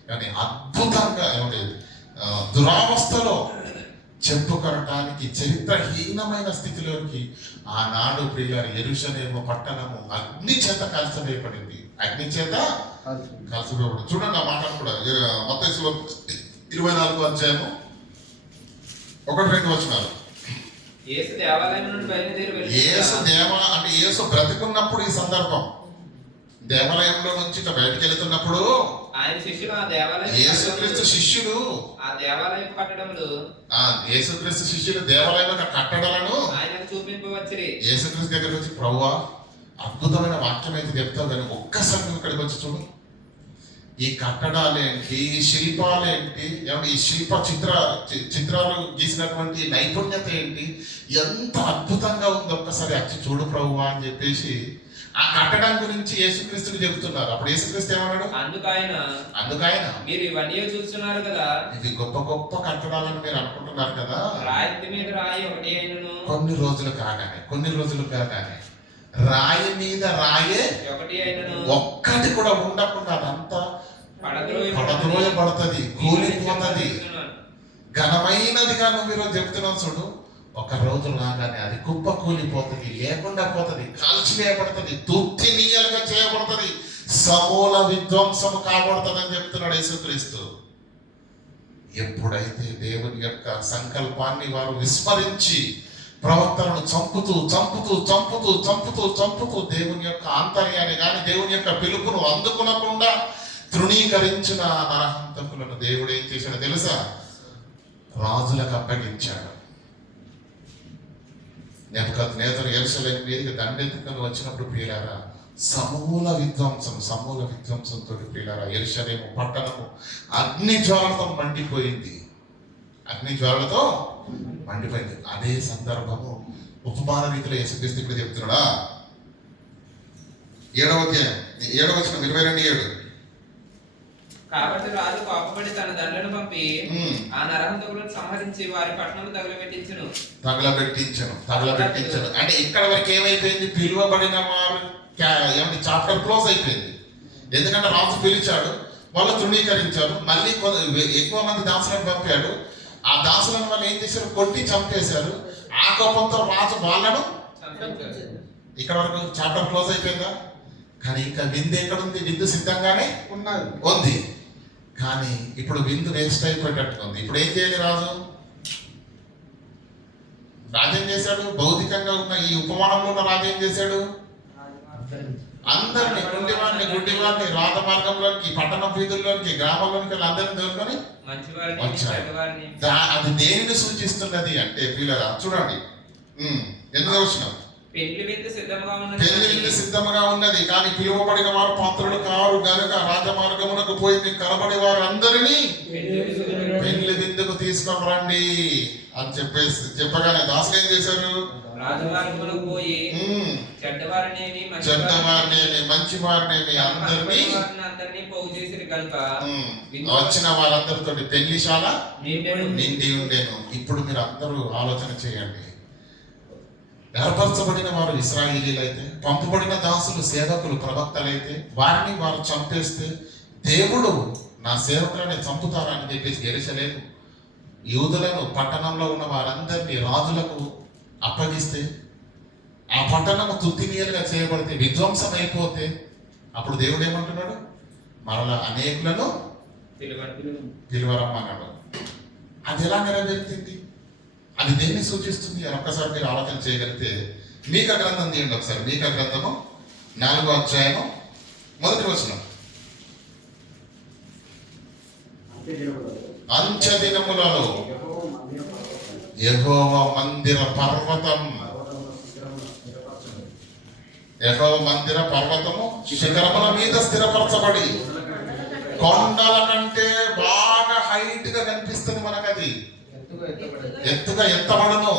కానీ అద్భుతంగా ఏమిటి దురావస్థలో చెప్పుకొనటానికి చరిత్రహీనమైన స్థితిలోకి ఆనాడు ప్రియులారా యెరూషలేము పట్టణము అగ్ని చేత కాల్చవేయబడింది. అగ్ని చేత కాల్చవేయబడింది. చూడండి ఆ మాటను కూడా. మత్తయి సువార్త 24వ అధ్యాయము 1-2 వచనాలు. యేసు దేవాలయం నుండి బయలుదేరి అంటే యేసు బ్రతికున్నప్పుడు ఈ సందర్భం. దేవాలయంలో నుంచి బయటికి వెళ్తున్నప్పుడు ఆయన శిష్యులు ఆ దేవాలయం యేసుక్రీస్తు శిష్యులు ఆ దేవాలయం కట్టడములు యేసుక్రీస్తు శిష్యులు దేవాలయం కట్టడాలను ఆయనకు చూపింపవచ్చిరి. యేసుక్రీస్తు దగ్గరికి వచ్చి ప్రభువా అద్భుతమైన వాక్యం అయితే చెప్తావు కానీ ఒక్కసారి నువ్వు ఇక్కడికి వచ్చి చూడు, ఈ కట్టడాలేంటి, ఈ శిల్పాలేంటి, ఈ శిల్ప చిత్రాలు గీసినటువంటి నైపుణ్యత ఏంటి, ఎంత అద్భుతంగా ఉంది, ఒక్కసారి వచ్చి చూడు ప్రభువా అని చెప్పేసి ఆ కట్టడం గురించి యేసుక్రీస్తుకి చెబుతున్నారు. అప్పుడు యేసుక్రీస్తు ఏమన్నాడు? అందుకైన మీరు ఇవన్నీ చూస్తున్నారు కదా, ఇది గొప్ప గొప్ప కట్టడాలని మీరు అనుకుంటున్నారు కదా, రాయి మీద రాయి ఒకటి అయినను కొన్ని రోజులు కాగానే రాయి మీద రాయే ఒకటి అయినను ఒక్కటి కూడా ఉండకుండా అదంతా పడద్రోయబడుతుంది, కూలిపోతుంది, ఘనమైనదిగా నువ్వు మీరు చెప్తున్నావు చూడు. ఒక రోజు రాగానే అది కుప్ప కూలిపోతుంది, లేకుండా పోతుంది, కాల్చివేయబడుతుంది, తుత్తి నీయలుగా చేయబడుతుంది, సమూల విధ్వంసం కాబడుతుంది అని చెప్తున్నాడు యేసుక్రీస్తు. ఎప్పుడైతే దేవుని యొక్క సంకల్పాన్ని వారు విస్మరించి ప్రవక్తలను చంపుతూ దేవుని యొక్క ఆంతర్యాన్ని కానీ దేవుని యొక్క పిలుపును అందుకునకుండా తృణీకరించిన నరహంతకులను దేవుడు ఏం చేశాడో తెలుసా? రాజులకు అప్పగించాడు. నెబుకద్నెజరు యెరూషలేము మీదకి దండెత్తుకొని వచ్చినప్పుడు ప్రియులారా సమూల విధ్వంసంతో ప్రియులారా యెరూషలేము పట్టణము అగ్ని జ్వాలతో మండిపోయింది. అదే సందర్భము ఉపమాన రీతిలో యేసుక్రీస్తు ఇప్పుడు చెప్తున్నాడా? 7వ అధ్యాయం 7వ వచనం 22:7. కాబట్టి రాజు కోపపడి తన దండను పంపి ఆ నరహంతకులను సంహరించి వారి పట్టణం తగలబెట్టించను. అంటే ఇక్కడ వరకు ఏమైపోయింది? పిలువబడిన వారు చాప్టర్ క్లోజ్ అయిపోయింది. ఎందుకంటే రాజు పిలిచాడు, వాళ్ళు తృణీకరించారు, మళ్ళీ ఎక్కువ మంది దాసులను పంపాడు. ఆ దాసులను వాళ్ళు ఏం చేశారు? కొట్టి చంపేశారు. ఆ కోపంతో రాజు వాళ్ళను ఇక్కడ వరకు చాప్టర్ క్లోజ్ అయిపోయిందా? కానీ ఇంకా విందు ఎక్కడుంది? విందు సిద్ధంగానే ఉంది, కానీ ఇప్పుడు విందు వేస్ట్ అయిపోయేటట్టుంది. ఇప్పుడు ఏం చేయాలి? రాజు ఏం చేశాడు? భౌతికంగా ఉన్న ఈ ఉపమానంలో ఉన్న రాజు ఏం చేశాడు? అందరినీ గుడ్డివారిని రాత మార్గంలోనికి, పట్టణ వీధుల్లోనికి, గ్రామంలోనికి అందరిని దొరుకుని అది దేనిని సూచిస్తున్నది అంటే పిల్లరా చూడండి, ఎందుకు వచ్చినాం? పెళ్లి విందు సిద్ధంగా ఉన్నది, కానీ పిలువబడిన వారు పాత్రులు కారు గనుక రాజమార్గమునకు పోయి మీకు కనబడే వారు అందరినీ పెళ్లి విందుకు తీసుకొని రండి అని చెప్పగానే దాసులు ఏం చేశారు? రాజమార్గములకు పోయి చెడ్డవారినేమి మంచి వారినేమి అందరినీ పోగు చేసిరి కనుక వచ్చిన వారందరితో పెళ్లిశాల నిండెను. నిండి ఉండేను. ఇప్పుడు మీరు అందరూ ఆలోచన చేయండి. ఏర్పరచబడిన వారు ఇశ్రాయేలీలైతే, పంపబడిన దాసులు సేవకులు ప్రవక్తలైతే వారిని వారు చంపేస్తే దేవుడు నా సేవకులని చంపుతారని చెప్పేసి యెరూషలేము యూదులను పట్టణంలో ఉన్న వారందరినీ రాజులకు అప్పగిస్తే, ఆ పట్టణము తుత్తినీయలుగా చేయబడితే, విధ్వంసం అయిపోతే, అప్పుడు దేవుడు ఏమంటున్నాడు? మరలా అనేకులను పిలువరమ్మన్నాడు. అది ఎలా నెరవేరుతుంది? అది దేన్ని సూచిస్తుంది అని ఒక్కసారి మీరు ఆలోచన చేయగలిగితే, మీకా గ్రంథం తీయండి ఒకసారి. మీకా గ్రంథము 4వ అధ్యాయము 1వ వచనం. అంత్య దినములలో యెహోవా మందిర పర్వతము శిఖరముల మీద స్థిరపరచబడి, కొండల కంటే బాగా హైట్ గా కనిపిస్తుంది మనకు. అది ఎత్తుగా ఎత్తబడును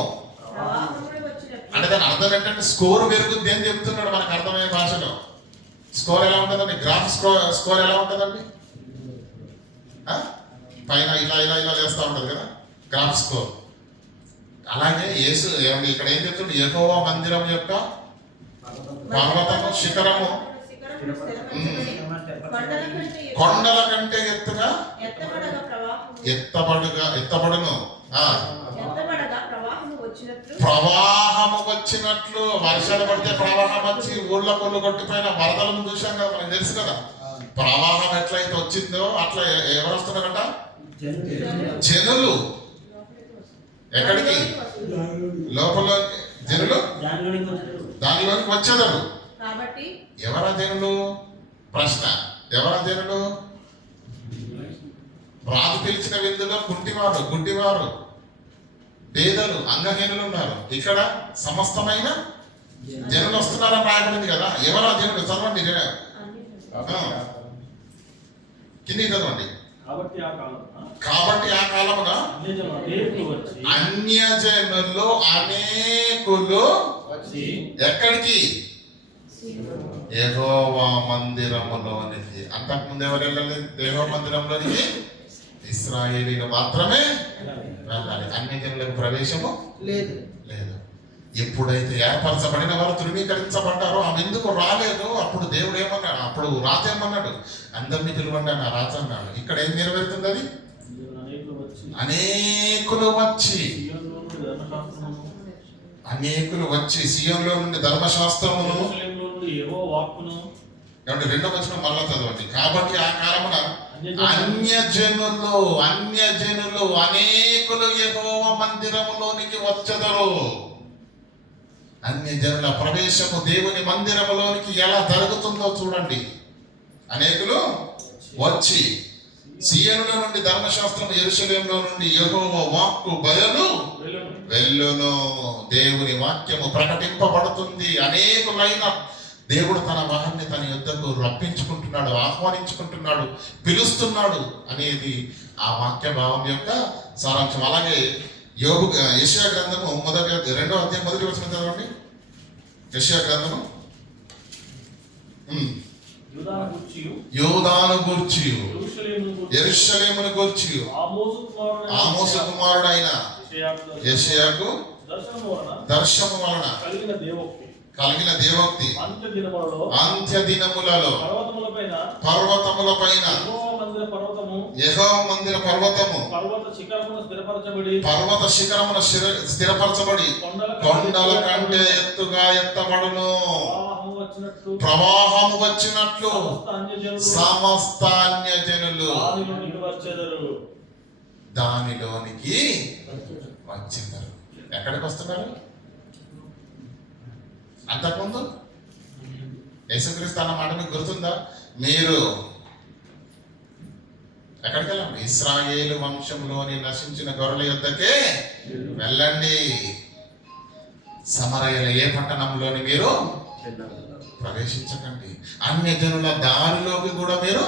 అంటే దాని అర్థం ఏంటంటే స్కోర్ పెరుగుద్ది అని చెప్తున్నాడు మనకు అర్థమయ్యే భాషలో. స్కోర్ ఎలా ఉంటుందండి? గ్రాఫ్ స్కోర్ ఎలా ఉంటుందండి? పైన ఇలా ఇలా ఇలా చేస్తూ ఉంటుంది కదా గ్రాఫ్ స్కోర్. అలాగే యేసు ఇక్కడ ఏం చెప్తుంది? యెహోవా మందిరం యొక్క పర్వతము శిఖరము కొండల కంటే ఎత్తుగా ఎత్తబడును. ప్రవాహము వచ్చినట్లు, వర్షాలు పడితే ప్రవాహం వచ్చి ఊళ్ళో కొళ్ళు కొట్టిపోయిన వరదలను చూసాం కదా, మనకు తెలుసు కదా. ప్రవాహం ఎట్లయితే వచ్చిందో అట్లా ఎవరు వస్తున్నారట? జనులు. ఎక్కడికి? లోపల జనులు దానిలోకి వచ్చేదారు. ఎవరా జనులు? ప్రశ్న. ఎవరా జనులు? రాజు పిలిచిన విందులో గుడ్డివారు, పేదలు, అంగహీనులు ఉన్నారు. ఇక్కడ సమస్తమైన జనులు వస్తున్నారని రాయబడింది కదా. ఎవరా జనులు? చదవండి, కిందికి చదవండి. కాబట్టి ఆ కాలమున అన్యజనులు అనేకులు ఎక్కడికి? యెహోవా మందిరములోనికి. అంతకుముందు ఎవరు వెళ్ళలేదు యెహోవా మందిరంలోనికి? ఇశ్రాయేలీలు మాత్రమే వెళ్ళాలి. అన్ని జనులకు ప్రవేశము లేదు. ఎప్పుడైతే ఏర్పరచబడిన వారు ధృవీకరించబడ్డారో ఆమె ఎందుకు రాలేదు? అప్పుడు దేవుడు ఏమన్నాడు? అప్పుడు రాజు ఏమన్నాడు? అందరినీ పిలువండి అని రాజు అన్నాడు. ఇక్కడ ఏం నెరవేరుతుంది? అది అనేకులు వచ్చి సియోనులో నుండి ధర్మశాస్త్రమును. కాబట్టి 2వ వచనం మళ్ళా చదవండి. కాబట్టి ఆ కాలమున అన్యజనులు అనేకులు యెహోవా మందిరములోనికి వచ్చెదరు. అన్యజనుల ప్రవేశము దేవుని మందిరములోనికి ఎలా జరుగుతుందో చూడండి. అనేకులు వచ్చి సియోనులో నుండి ధర్మశాస్త్రం, యెరూషలేములో నుండి యెహోవా వాక్కు బయలు వెళ్ళును. దేవుని వాక్యము ప్రకటింపబడుతుంది. అనేకులైన దేవుడు తన వారిని తన యుద్ధకు రప్పించుకుంటున్నాడు, ఆహ్వానించుకుంటున్నాడు, పిలుస్తున్నాడు అనేది ఆ వాక్య భావం యొక్క సారాంశం. అలాగే యెషయా గ్రంథము 2వ అధ్యాయం 1వ వచనం చదవండి. యెషయా గ్రంథము యూదాను గూర్చి, యెరూషలేమును గూర్చి ఆమోసు కుమారుడైన యెషయాకు దర్శనము వలన కలిగిన దేవోక్తి అంత్య దినములలో పర్వతములపైన యెహోవా మందిర పర్వతము పర్వత శిఖరమున స్థిరపరచబడి కొండల కంటే ఎత్తుగా ఎత్తబడును. ప్రవాహము వచ్చినట్లు సమస్త అన్యజనులు దానిలోనికి వచ్చినారు. ఎక్కడికి వస్తున్నారు? అంతకుముందు యేసుక్రీస్తు అన్న మాట మీకు గుర్తుందా? మీరు ఎక్కడికి వెళ్ళండి? ఇశ్రాయేలు వంశంలోని నశించిన గొర్రెల యొద్దకే వెళ్ళండి. సమరయల ఏ పట్టణంలోని మీరు ప్రవేశించకండి. అన్యజనుల దారిలోకి కూడా మీరు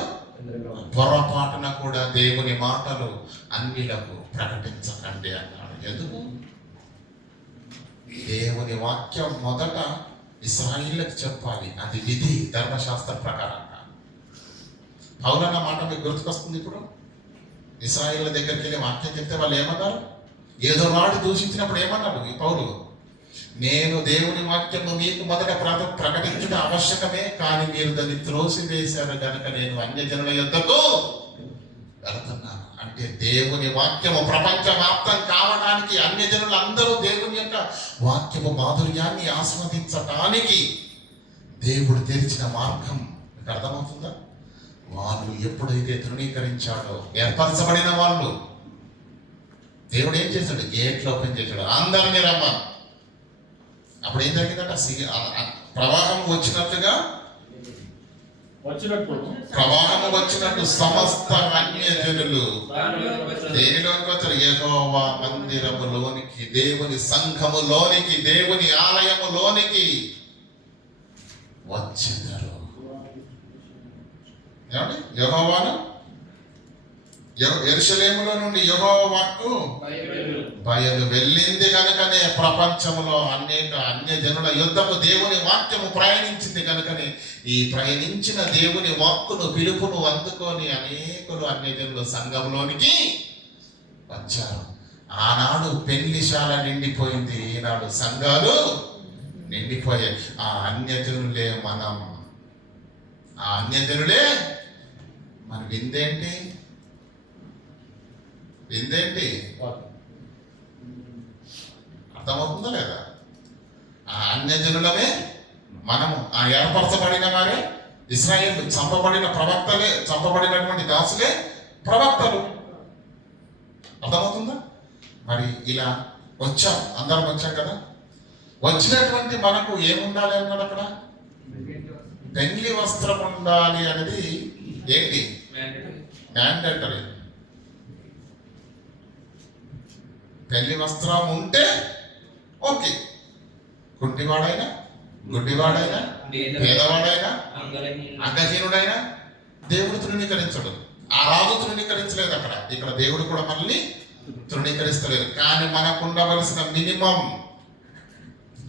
పొరపాటున కూడా దేవుని మాటలు అన్యులకు ప్రకటించకండి అన్నాడు. ఎందుకు? దేవుని వాక్యం మొదట ఇశ్రాయేలులకు చెప్పాలి. అది విధి, ధర్మశాస్త్ర ప్రకారంగా. పౌలన్న మాట మీకు గుర్తుకొస్తుంది. ఇప్పుడు ఇశ్రాయేలు దగ్గరికి వెళ్ళి వాక్యం చెప్తే వాళ్ళు ఏమన్నారు? ఏదో వాడు దూషించినప్పుడు ఏమన్నారు ఈ పౌలు? నేను దేవుని వాక్యము మీకు మొదట ప్రకటించడం ఆవశ్యకమే, కానీ మీరు దాన్ని త్రోసివేశారు కనుక నేను అన్యజనుల యొద్దకు వెళుతున్నాను. అంటే దేవుని వాక్యము ప్రపంచవ్యాప్తం కావడానికి, అన్యజనులు అందరూ దేవుని యొక్క వాక్యము మాధుర్యాన్ని ఆస్వాదించడానికి దేవుడు తెరిచిన మార్గం మీకు అర్థమవుతుందా? వాళ్ళు ఎప్పుడైతే తృణీకరించాడో, ఏర్పరచబడిన వాళ్ళు, దేవుడు ఏం చేశాడు? గేట్లు ఓపెన్ చేశాడు, అందరినీ రమ్మని. అప్పుడు ఏం జరిగిందంట? ప్రవాహం వచ్చినట్టుగా ప్రవాహము వచ్చినట్టు సమస్త అన్యజనులు దేనిలోకి వచ్చారు? యెహోవా మందిరములోనికి, దేవుని సంఘములోనికి, దేవుని ఆలయములోనికి వచ్చారు. ఏమండి? యెహోవాను యెరూషలేములో నుండి యెహోవా వాక్కు బయలు వెళ్ళింది కనుకనే ప్రపంచంలో అనేక అన్యజనుల యుద్ధము దేవుని వాక్యము ప్రయాణించింది కనుకనే ఈ ప్రయాణించిన దేవుని వాక్కును, పిలుపును అందుకొని అనేకులు అన్యజనుల సంఘంలోనికి వచ్చారు. ఆనాడు పెళ్లిశాల నిండిపోయింది, ఈనాడు సంఘాలు నిండిపోయాయి. ఆ అన్యజనులే మనం. ఆ అన్యజనులే మన విందేంటి? విందేంటి? అర్థమవుతుందా లేదా? ఆ అన్యజనులమే మనము. ఆ ఏర్పరచబడిన వారే ఇశ్రాయేలు, చంపబడిన ప్రవక్తలే, చంపబడినటువంటి దాసులే ప్రవక్తలు. అర్థమవుతుందా? మరి ఇలా వచ్చాం, అందరం వచ్చాం కదా. వచ్చినటువంటి మనకు ఏముండాలి అన్నాడు అక్కడ? పెండ్లి వస్త్రం ఉండాలి అనేది ఏంటి? మ్యాండేటరీ. పెళ్లి వస్త్రం ఉంటే ఓకే. కుంటివాడైనా, గుడ్డివాడైనా, పేదవాడైనా, అంగహీనుడైనా దేవుడు తృణీకరించడు. ఆ రాజు తృణీకరించలేదు అక్కడ. ఇక్కడ దేవుడు కూడా మనల్ని తృణీకరిస్తలేదు. కానీ మనకు ఉండవలసిన మినిమం,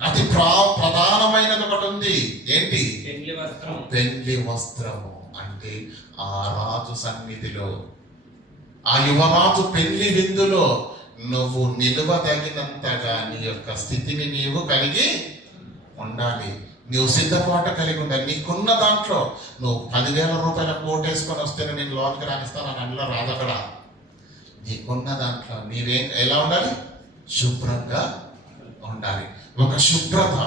అతి ప్రధానమైనది ఒకటి ఉంది. ఏంటి? పెళ్లి వస్త్రము. అంటే ఆ రాజు సన్నిధిలో, ఆ యువరాజు పెళ్లి విందులో నువ్వు నిలువదగినంతగా నీ యొక్క స్థితిని నీవు కలిగి ఉండాలి. నువ్వు సిద్ధపాటు కలిగి ఉండాలి. నీకున్న దాంట్లో నువ్వు 10,000 రూపాయల కోటేసుకొని వస్తేనే నేను లోనికి రాణిస్తాను అని అందులో రాదక్కడ. నీకున్న దాంట్లో నీవేం ఎలా ఉండాలి? శుభ్రంగా ఉండాలి. ఒక శుభ్రత.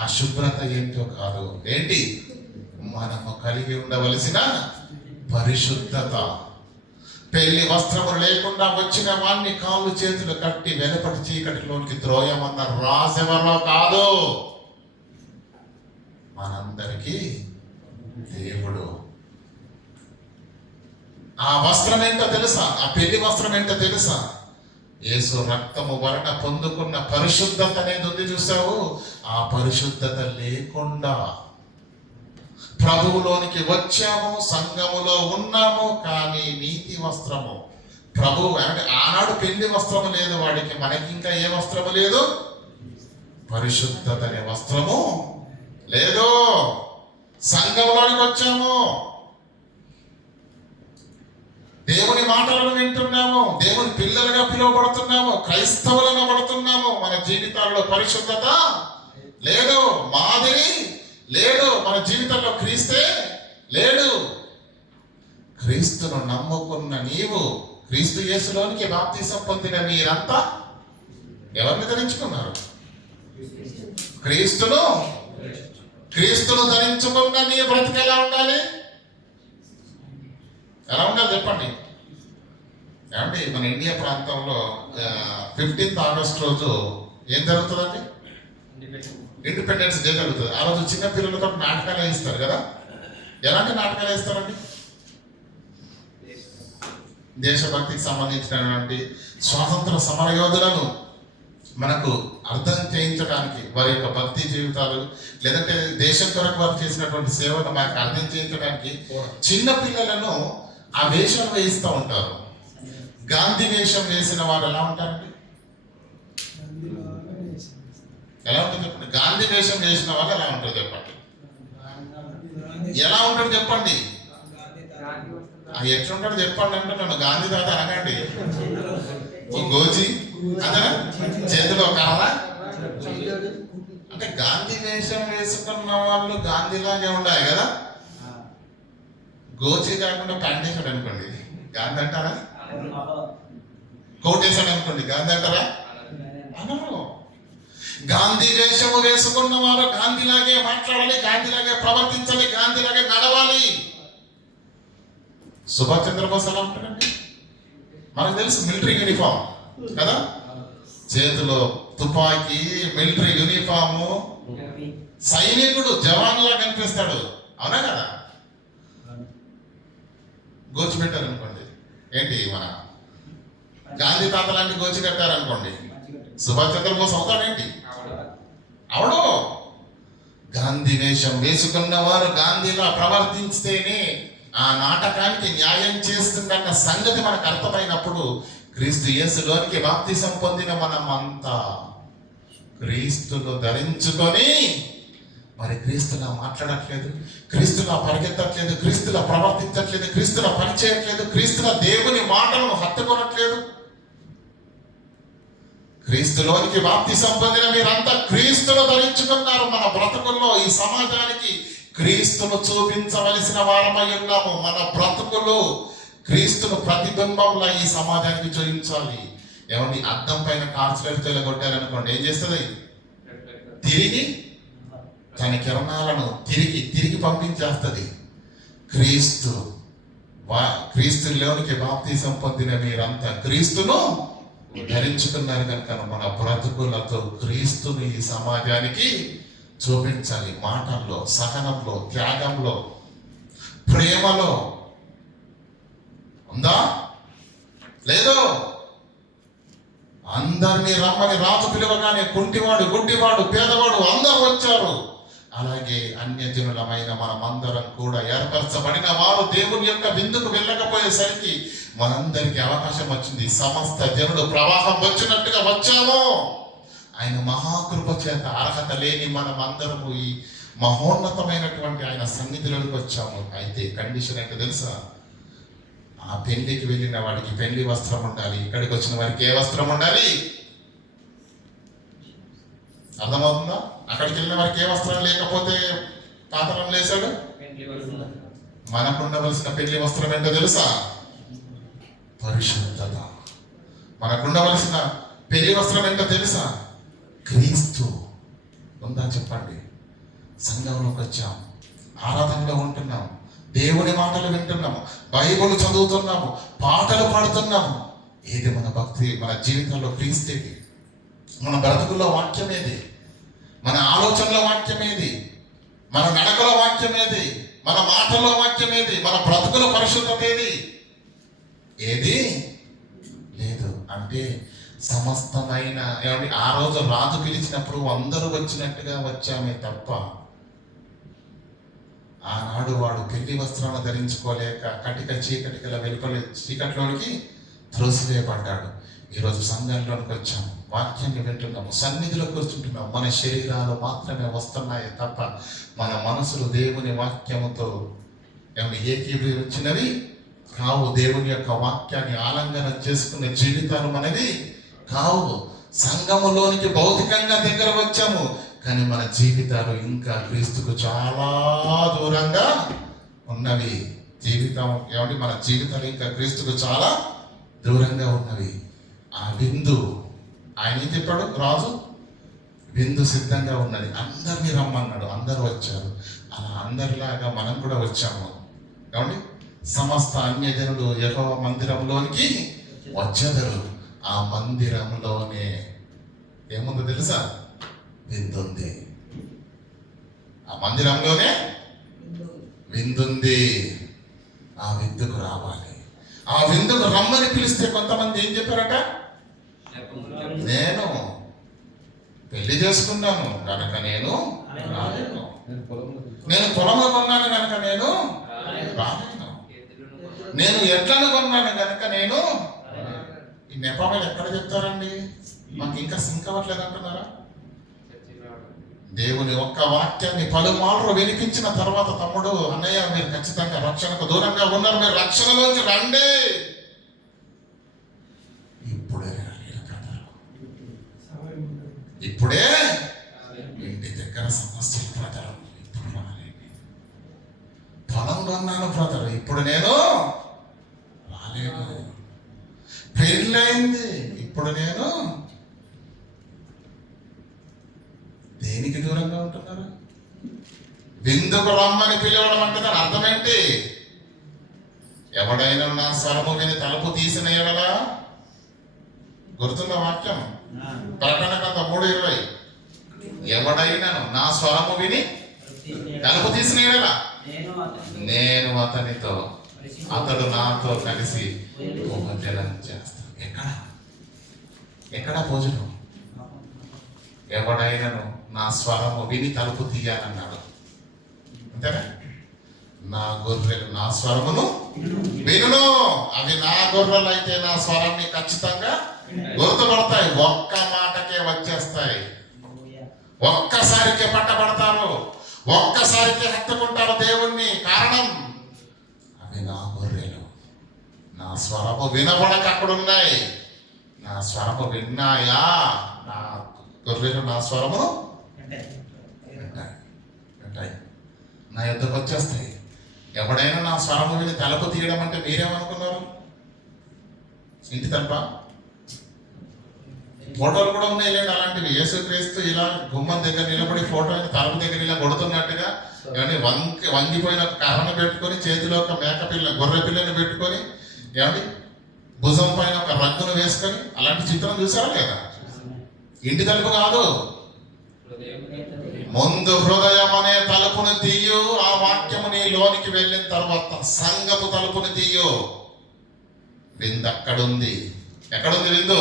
ఆ శుభ్రత ఏంటో కాదు, ఏంటి? మనము కలిగి ఉండవలసిన పరిశుద్ధత. పెళ్లి వస్త్రములు లేకుండా వచ్చిన వాడిని కాళ్ళు చేతులు కట్టి వెనపటి చీకటిలోనికి త్రోయమన్న రాజెవరో కాదు, మనందరికీ దేవుడు. ఆ వస్త్రం ఏంటో తెలుసా? ఆ పెళ్లి వస్త్రం ఏంటో తెలుసా? యేసు రక్తము వలన పొందుకున్న పరిశుద్ధత అనేది ఉంది, చూసావు? ఆ పరిశుద్ధత లేకుండా ప్రభువులోనికి వచ్చాము, సంఘములో ఉన్నాము, కానీ నీతి వస్త్రము ప్రభువు అంటే ఆనాడు పెళ్లి వస్త్రము లేదు వాడికి, మనకి ఇంకా ఏ వస్త్రము లేదు? పరిశుద్ధత అనే వస్త్రము లేదు. సంఘంలోనికి వచ్చాము, దేవుని మాటలను వింటున్నాము, దేవుని పిల్లలుగా పిలువబడుతున్నాము, క్రైస్తవులుగా పడుతున్నాము. మన జీవితాల్లో పరిశుద్ధత లేదు, మాదిరి లేడు, మన జీవితంలో క్రీస్తే లేడు. క్రీస్తును నమ్ముకున్న నీవు, క్రీస్తు యేసులోనికి బాప్తిసం పొందిన మీరంతా ఎవరిని ధరించుకున్నారు? క్రీస్తును ధరించుకున్న నీ బ్రతికి ఎలా ఉండాలి? ఎలా ఉండాలి చెప్పండి. ఏమంటే మన ఇండియా ప్రాంతంలో 15th ఆగస్ట్ రోజు ఏం జరుగుతుందండి? ఇండిపెండెన్స్ డే జరుగుతుంది. ఆ రోజు చిన్న పిల్లలతో నాటకాలు వేయిస్తారు కదా. ఎలాంటి నాటకాలు వేస్తారండి? దేశభక్తికి సంబంధించినటువంటి స్వాతంత్ర సమరయోధులను మనకు అర్థం చేయించడానికి, వారి యొక్క భక్తి జీవితాలు, లేదంటే దేశం కొరకు వారు చేసినటువంటి సేవను మనకు అర్థం చేయించడానికి చిన్న పిల్లలను ఆ వేషం వేయిస్తూ ఉంటారు. గాంధీ వేషం వేసిన వారు ఎలా ఉంటారండి? ఎలా ఉంటుంది చెప్పండి? గాంధీ వేషం వేసిన వాళ్ళు ఎలా ఉంటుంది చెప్పండి? ఎలా ఉంటాడు చెప్పండి? ఎట్లుంటాడు చెప్పండి అంటున్నాను. గాంధీ తాత అనకండి. ఓ గోచి అంతేనా? చేతిలో కర్ర. అంటే గాంధీ వేషం వేసుకున్న వాళ్ళు గాంధీలాగే ఉండాలి కదా. గోచి కాకుండా ప్యాంట్ వేసాడు అనుకోండి, గాంధీ అంటారా? కోట్ వేసాడు అనుకోండి, గాంధీ అంటారా? అనరు. గాంధీ వేషము వేసుకున్న వారు గాంధీలాగే మాట్లాడాలి, గాంధీలాగే ప్రవర్తించాలి, గాంధీలాగే నడవాలి. సుభాష్ చంద్రబోస్ ఎలా ఉంటాడండి? మనకు తెలుసు, మిలిటరీ యూనిఫామ్ కదా, చేతిలో తుపాకీ, మిలిటరీ యూనిఫాము, సైనికుడు, జవాన్లా కనిపిస్తాడు. అవునా కదా? గోచి పెట్టారనుకోండి, ఏంటి మన గాంధీ తాత లాంటి గోచి కట్టారనుకోండి, సుభాష్ చంద్రబోస్ అవుతాడేంటి? అవడు. గాంధీ వేషం వేసుకున్న వారు గాంధీలా ప్రవర్తిస్తేనే ఆ నాటకానికి న్యాయం చేస్తుందన్న సంగతి మనకు అర్థమైనప్పుడు క్రీస్తు యేసులోనికి బాప్తిసం పొందిన మనమంతా క్రీస్తును ధరించుకొని మరి క్రీస్తులా మాట్లాడట్లేదు, క్రీస్తులా పరిగెత్తట్లేదు, క్రీస్తులా ప్రవర్తించట్లేదు, క్రీస్తులా పనిచేయట్లేదు, క్రీస్తులా దేవుని మాటలను హత్తుకొనట్లేదు. క్రీస్తులోనికి బాప్తిసం పొందిన మీరంతా క్రీస్తును ధరించుకున్నారు. మన బ్రతుకుల్లో ఈ సమాజానికి క్రీస్తును చూపించవలసిన వారమై ఉన్నాము. మన బ్రతుకులు క్రీస్తును ప్రతిబింబంలా ఈ సమాజానికి చూపించాలి. ఏమండి, అద్దం పైన టార్చ్ లైట్ కొట్టారనుకోండి, ఏం చేస్తుంది? తిరిగి తన కిరణాలను తిరిగి పంపించేస్తుంది. క్రీస్తులోనికి బాప్తిసం పొందిన మీరంతా క్రీస్తును ధరించుకున్నారు కనుక మన బ్రతుకులతో క్రీస్తుని ఈ సమాజానికి చూపించాలి. మాటల్లో, సహనంలో, త్యాగంలో, ప్రేమలో. ఉందా లేదో? అందరినీ రమ్మని రాజు పిలవగానే కుంటివాడు, గుడ్డివాడు, పేదవాడు అందరూ వచ్చారు. అలాగే అన్యజనులమైన మనమందరం కూడా ఏర్పరచబడిన వారు దేవుని యొక్క విందుకు వెళ్ళకపోయేసరికి మనందరికీ అవకాశం వచ్చింది. సమస్త జనుడు ప్రవాహం వచ్చినట్టుగా వచ్చాము. ఆయన మహాకృప చేత అర్హత లేని మనం అందరము ఈ మహోన్నతమైనటువంటి ఆయన సన్నిధిలోకి వచ్చాము. అయితే కండిషన్ ఏంటో తెలుసా? ఆ పెళ్లికి వెళ్ళిన వాడికి పెళ్లి వస్త్రం ఉండాలి, ఇక్కడికి వచ్చిన వారికి ఏ వస్త్రం ఉండాలి? అర్థమవుతుందా? అక్కడికి వెళ్ళిన వారికి ఏ వస్త్రం లేకపోతే పాతరం లేశాడు. మనకు ఉండవలసిన పెళ్లి వస్త్రం ఏంటో తెలుసా? పరిశుద్ధత. మనకు ఉండవలసిన పెళ్లి వస్త్రం ఏంటో తెలుసా? క్రీస్తు. ఉందా చెప్పండి? సంఘంలోకి వచ్చాం, ఆరాధనలో ఉంటున్నాం, దేవుని మాటలు వింటున్నాము, బైబిల్ చదువుతున్నాము, పాటలు పాడుతున్నాము. ఏది మన భక్తి? మన జీవితంలో క్రీస్తేది. మన బ్రతుకుల్లో వాక్యం ఏది? మన ఆలోచనలో వాక్యం ఏది? మన నడకలో వాక్యం ఏది? మన మాటల్లో వాక్యం ఏది? మన బ్రతుకుల పరిశుద్ధత ఏది? ఏది లేదు. అంటే సమస్తమైన ఏమంటే ఆ రోజు రాజు పిలిచినప్పుడు అందరూ వచ్చినట్టుగా వచ్చామే తప్ప ఆనాడు వాడు పెళ్లి వస్త్రాలను ధరించుకోలేక కటిక చీకటికల వెలుపలి చీకట్లోనికి త్రోసివేయబడ్డాడు. ఈరోజు సంఘంలోనికి వచ్చాము, వాక్యాన్ని వింటున్నాము, సన్నిధిలో కూర్చుంటున్నాము. మన శరీరాలు మాత్రమే వస్తున్నాయి తప్ప మన మనసులు దేవుని వాక్యముతో ఏమైనా ఏకీభవించినవి కావు. దేవుని యొక్క వాక్యాన్ని ఆలంఘన చేసుకునే జీవితాలు మనది కావు. సంఘములోనికి భౌతికంగా దగ్గర వచ్చాము, కానీ మన జీవితాలు ఇంకా క్రీస్తుకు చాలా దూరంగా ఉన్నవి. జీవితం ఏమంటే మన జీవితాలు ఇంకా క్రీస్తుకు చాలా దూరంగా ఉన్నవి. ఆ విందు ఆయన ఏం చెప్పాడు? రాజు విందు సిద్ధంగా ఉన్నది, అందరినీ రమ్మన్నాడు, అందరూ వచ్చారు. అలా అందరిలాగా మనం కూడా వచ్చాము. ఏమండి, సమస్త అన్యజనులు యెహోవా మందిరంలోనికి వచ్చేదరు. ఆ మందిరంలోనే ఏముందో తెలుసా? విందుంది. ఆ మందిరంలోనే విందుంది. ఆ విందుకు రావాలి. ఆ విందుకు రమ్మని పిలిస్తే కొంతమంది ఏం చెప్పారట? నేను పెళ్లి చేసుకున్నాను కనుక నేను రాలేను, నేను పొలము కొన్నాను కనుక నేను రాలేను, నేను ఎడ్లను కొన్నాను కనుక నేను. ఈ నెపమేలు ఎక్కడ చెప్తారండి? మాకు ఇంకా సింక్ అవ్వట్లేదు అంటున్నారా? దేవుని ఒక్క వాక్యాన్ని పలుమార్లు వినిపించిన తర్వాత తమ్ముడు, అన్నయ్య మీరు ఖచ్చితంగా రక్షణకు దూరంగా ఉన్నారు, మీరు రక్షణలోకి రండి. ఇప్పుడే రాలేదు బ్రదర్, ఇప్పుడే ఇంటి దగ్గర సమస్యలు బ్రదర్, ఇప్పుడు రాలేదు. పొలంలో ఉన్నాను బ్రదర్, ఇప్పుడు నేను రాలేదు. పెళ్ళైంది, ఇప్పుడు నేను దేనికి దూరంగా ఉంటున్నారు? విందుకు రమ్మని పిలవడం అంటే దాని అర్థం ఏంటి? ఎవడైనా నా స్వరము విని తలుపు తీసిన ఎడలా, గుర్తున్న వాక్యం ప్రకటన గ్రంథం 3:20, ఎవడైనా నా స్వరము విని తలుపు తీసిన ఎడలా నేను అతనితో, అతడు నాతో కలిసి భోజనం చేస్తాను. ఎక్కడ భోజనం? ఎవడైనాను నా స్వరము విని తలుపు తీయాలన్నాడు, అంతేనా? నా గొర్రెలు నా స్వరమును వినును, అవి నా గొర్రెలు అయితే నా స్వరాన్ని ఖచ్చితంగా గుర్తుపడతాయి, ఒక్క మాటకే వచ్చేస్తాయి, ఒక్కసారికే పట్టబడతారు, ఒక్కసారికే హత్తుకుంటారు దేవుణ్ణి. కారణం అవి నా గొర్రెలు, నా స్వరము వినబడక అక్కడున్నాయి. నా స్వరము విన్నాయా, నా గొర్రెలు నా స్వరము వింటాయి, నా యుద్ధకు వచ్చేస్తాయి. ఎవడైనా నా స్వరము విని తలుపు తీయడం అంటే మీరేమనుకున్నారు? ఇంటి తలుప? ఫోటోలు కూడా ఉన్నాయి లేండి అలాంటివి. యేసుక్రీస్తు ఇలా గుమ్మం దగ్గర నిలబడి ఫోటో తలుపు దగ్గర ఇలా కొడుతున్నట్టుగా, ఏమని వంగిపోయిన ఒక కర్రను పెట్టుకొని, చేతిలో ఒక మేకపిల్ల గొర్రె పిల్లని పెట్టుకొని, ఏమండి భుజం పైన ఒక రగ్గును వేసుకొని, అలాంటి చిత్రం చూసారా లేదా? ఇంటి తలుపు కాదు, ముందు హృదయం అనే తలుపును తీయు, ఆ వాక్యము నీ లోనికి వెళ్ళిన తర్వాత సంఘపు తలుపును తీయు. విందు అక్కడుంది. ఎక్కడుంది విందు?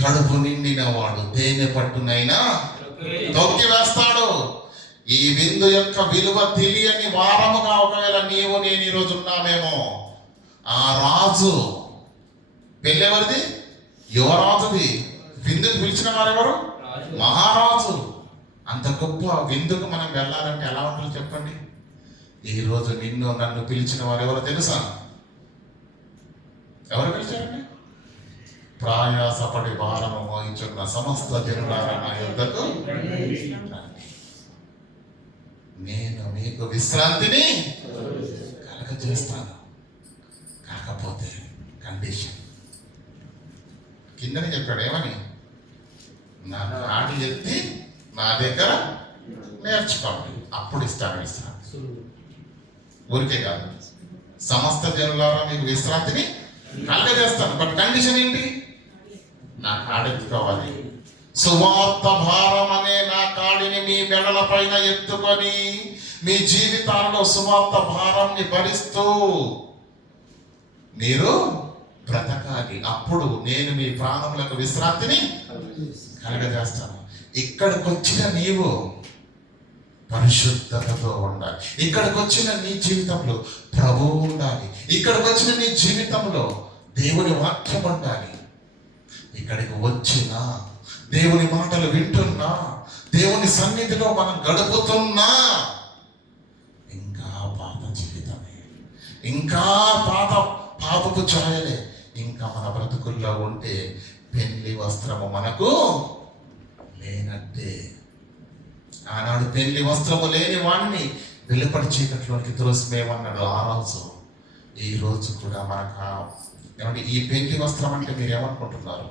కడుపు నిండిన వాడు తేనె పట్టునైనా తొక్కి వేస్తాడు. ఈ విందు యొక్క విలువ తెలియని వారముగా ఒకవేళ నీవు నేను ఈరోజు ఉన్నామేమో. ఆ రాజు పెళ్ళెవరిది? యువరాజుది. విందుకు పిలిచిన వారెవరు? మహారాజు. అంత గొప్ప విందుకు మనం వెళ్ళాలంటే ఎలా ఉంటుందో చెప్పండి. ఈ రోజు నిన్ను నన్ను పిలిచిన వారెవరో తెలుసా? ఎవరు పిలిచారండి? ప్రయాసపడి భారము మోయించున్న సమస్త జనులారా నా యొద్దకు నేను మీకు విశ్రాంతిని కలగజేస్తాను. కాకపోతే కండిషన్ కిందని చెప్పాడు, ఏమని? నా కాడి ఎత్తి నా దగ్గర నేర్చుకోండి, అప్పుడు ఇస్తాను. ఊరికే కాదు, సమస్త జనులారా మీకు విశ్రాంతిని కలగజేస్తాను. బట్ కండిషన్ ఏంటి? నా కాడెత్తుకోవాలి. సువార్త భారం అనే నా కాడిని మీ మెడల పైన ఎత్తుకొని మీ జీవితాల్లో సువార్త భారాన్ని భరిస్తూ మీరు బ్రతకాలి. అప్పుడు నేను మీ ప్రాణములకు విశ్రాంతిని కలగజేస్తాను. ఇక్కడికి వచ్చిన నీవు పరిశుద్ధతతో ఉండాలి. ఇక్కడికి వచ్చిన నీ జీవితంలో ప్రభువు ఉండాలి. ఇక్కడికి వచ్చిన నీ జీవితంలో దేవుని వాక్యం ఉండాలి. ఇక్కడికి వచ్చినా దేవుని మాటలు వింటున్నా, దేవుని సన్నిధిలో మనం గడుపుతున్నా ఇంకా పాత జీవితమే, ఇంకా పాపపు ఛాయలే ఇంకా మన బ్రతుకుల్లో ఉంటే పెళ్లి వస్త్రము మనకు లేనట్టే. ఆనాడు పెళ్లి వస్త్రము లేని వాడిని వెలుపడి చీకట్లోకి త్రోసివేయమన్నాడు ఆ రోజు. ఈ రోజు కూడా మనకు ఏమంటే ఈ పెళ్లి వస్త్రం అంటే మీరు ఏమనుకుంటున్నారు?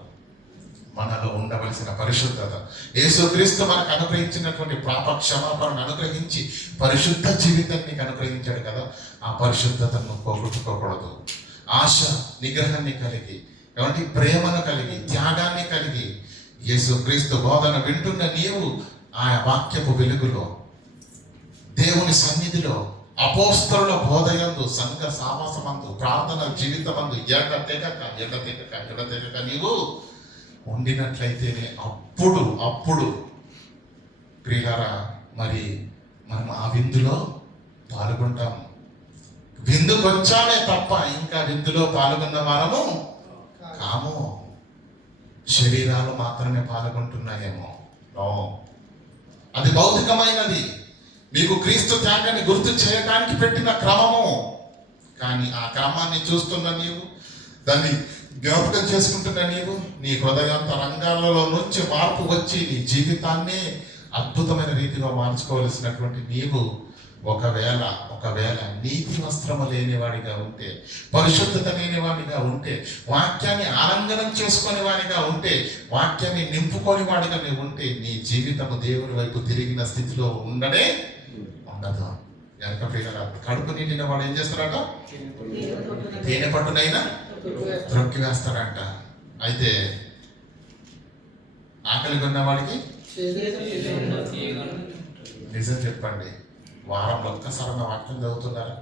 మనలో ఉండవలసిన పరిశుద్ధత. యేసుక్రీస్తు మనకు అనుగ్రహించినటువంటి పాప క్షమాపణను అనుగ్రహించి పరిశుద్ధ జీవితాన్ని అనుగ్రహించాడు కదా. ఆ పరిశుద్ధతను పోగొట్టుకోకూడదు. ఆశ నిగ్రహాన్ని కలిగి, ఏమంటే ప్రేమను కలిగి, త్యాగాన్ని కలిగి యేసుక్రీస్తు బోధన వింటున్న నీవు ఆ వాక్యపు వెలుగులో, దేవుని సన్నిధిలో, అపోస్తలుల బోధయందు, సంఘ సావాసమందు, ప్రార్థన జీవితమందు ఎడతెగక నీవు ఉండినట్లయితేనే అప్పుడు ప్రియులారా మరి మనం ఆ విందులో పాల్గొంటాం. విందుకు వచ్చామే తప్ప ఇంకా విందులో పాల్గొన్న వారము కాము. శరీరాలు మాత్రమే పాల్గొంటున్నాయేమో, నో, అది భౌతికమైనది. నీకు క్రీస్తు త్యాగాన్ని గుర్తు చేయడానికి పెట్టిన క్రమము. కానీ ఆ క్రమాన్ని చూస్తున్న నీవు, దాన్ని జ్ఞాపకం చేసుకుంటున్న నీవు, నీ హృదయాంతరంగాలలో నుంచి మార్పు వచ్చి నీ జీవితాన్ని అద్భుతమైన రీతిగా మార్చుకోవలసినటువంటి నీవు ఒకవేళ నీతి వస్త్రము లేనివాడిగా ఉంటే, పరిశుద్ధత లేనివాడిగా ఉంటే, వాక్యాన్ని ఆనందనం చేసుకునే వాడిగా ఉంటే, వాక్యాన్ని నింపుకొని వాడిగా నీవు ఉంటే, నీ జీవితము దేవుని వైపు తిరిగిన స్థితిలో ఉండదు. కడుపు నిండిన వాడు ఏం చేస్తాడట? తేనె పట్టునైనా త్రొక్కి వేస్తాడంట. అయితే ఆకలి కొన్నవాడికి నిజం చెప్పండి, వారంలో ఒక్కసారి వాక్యం చదువుతున్నారా?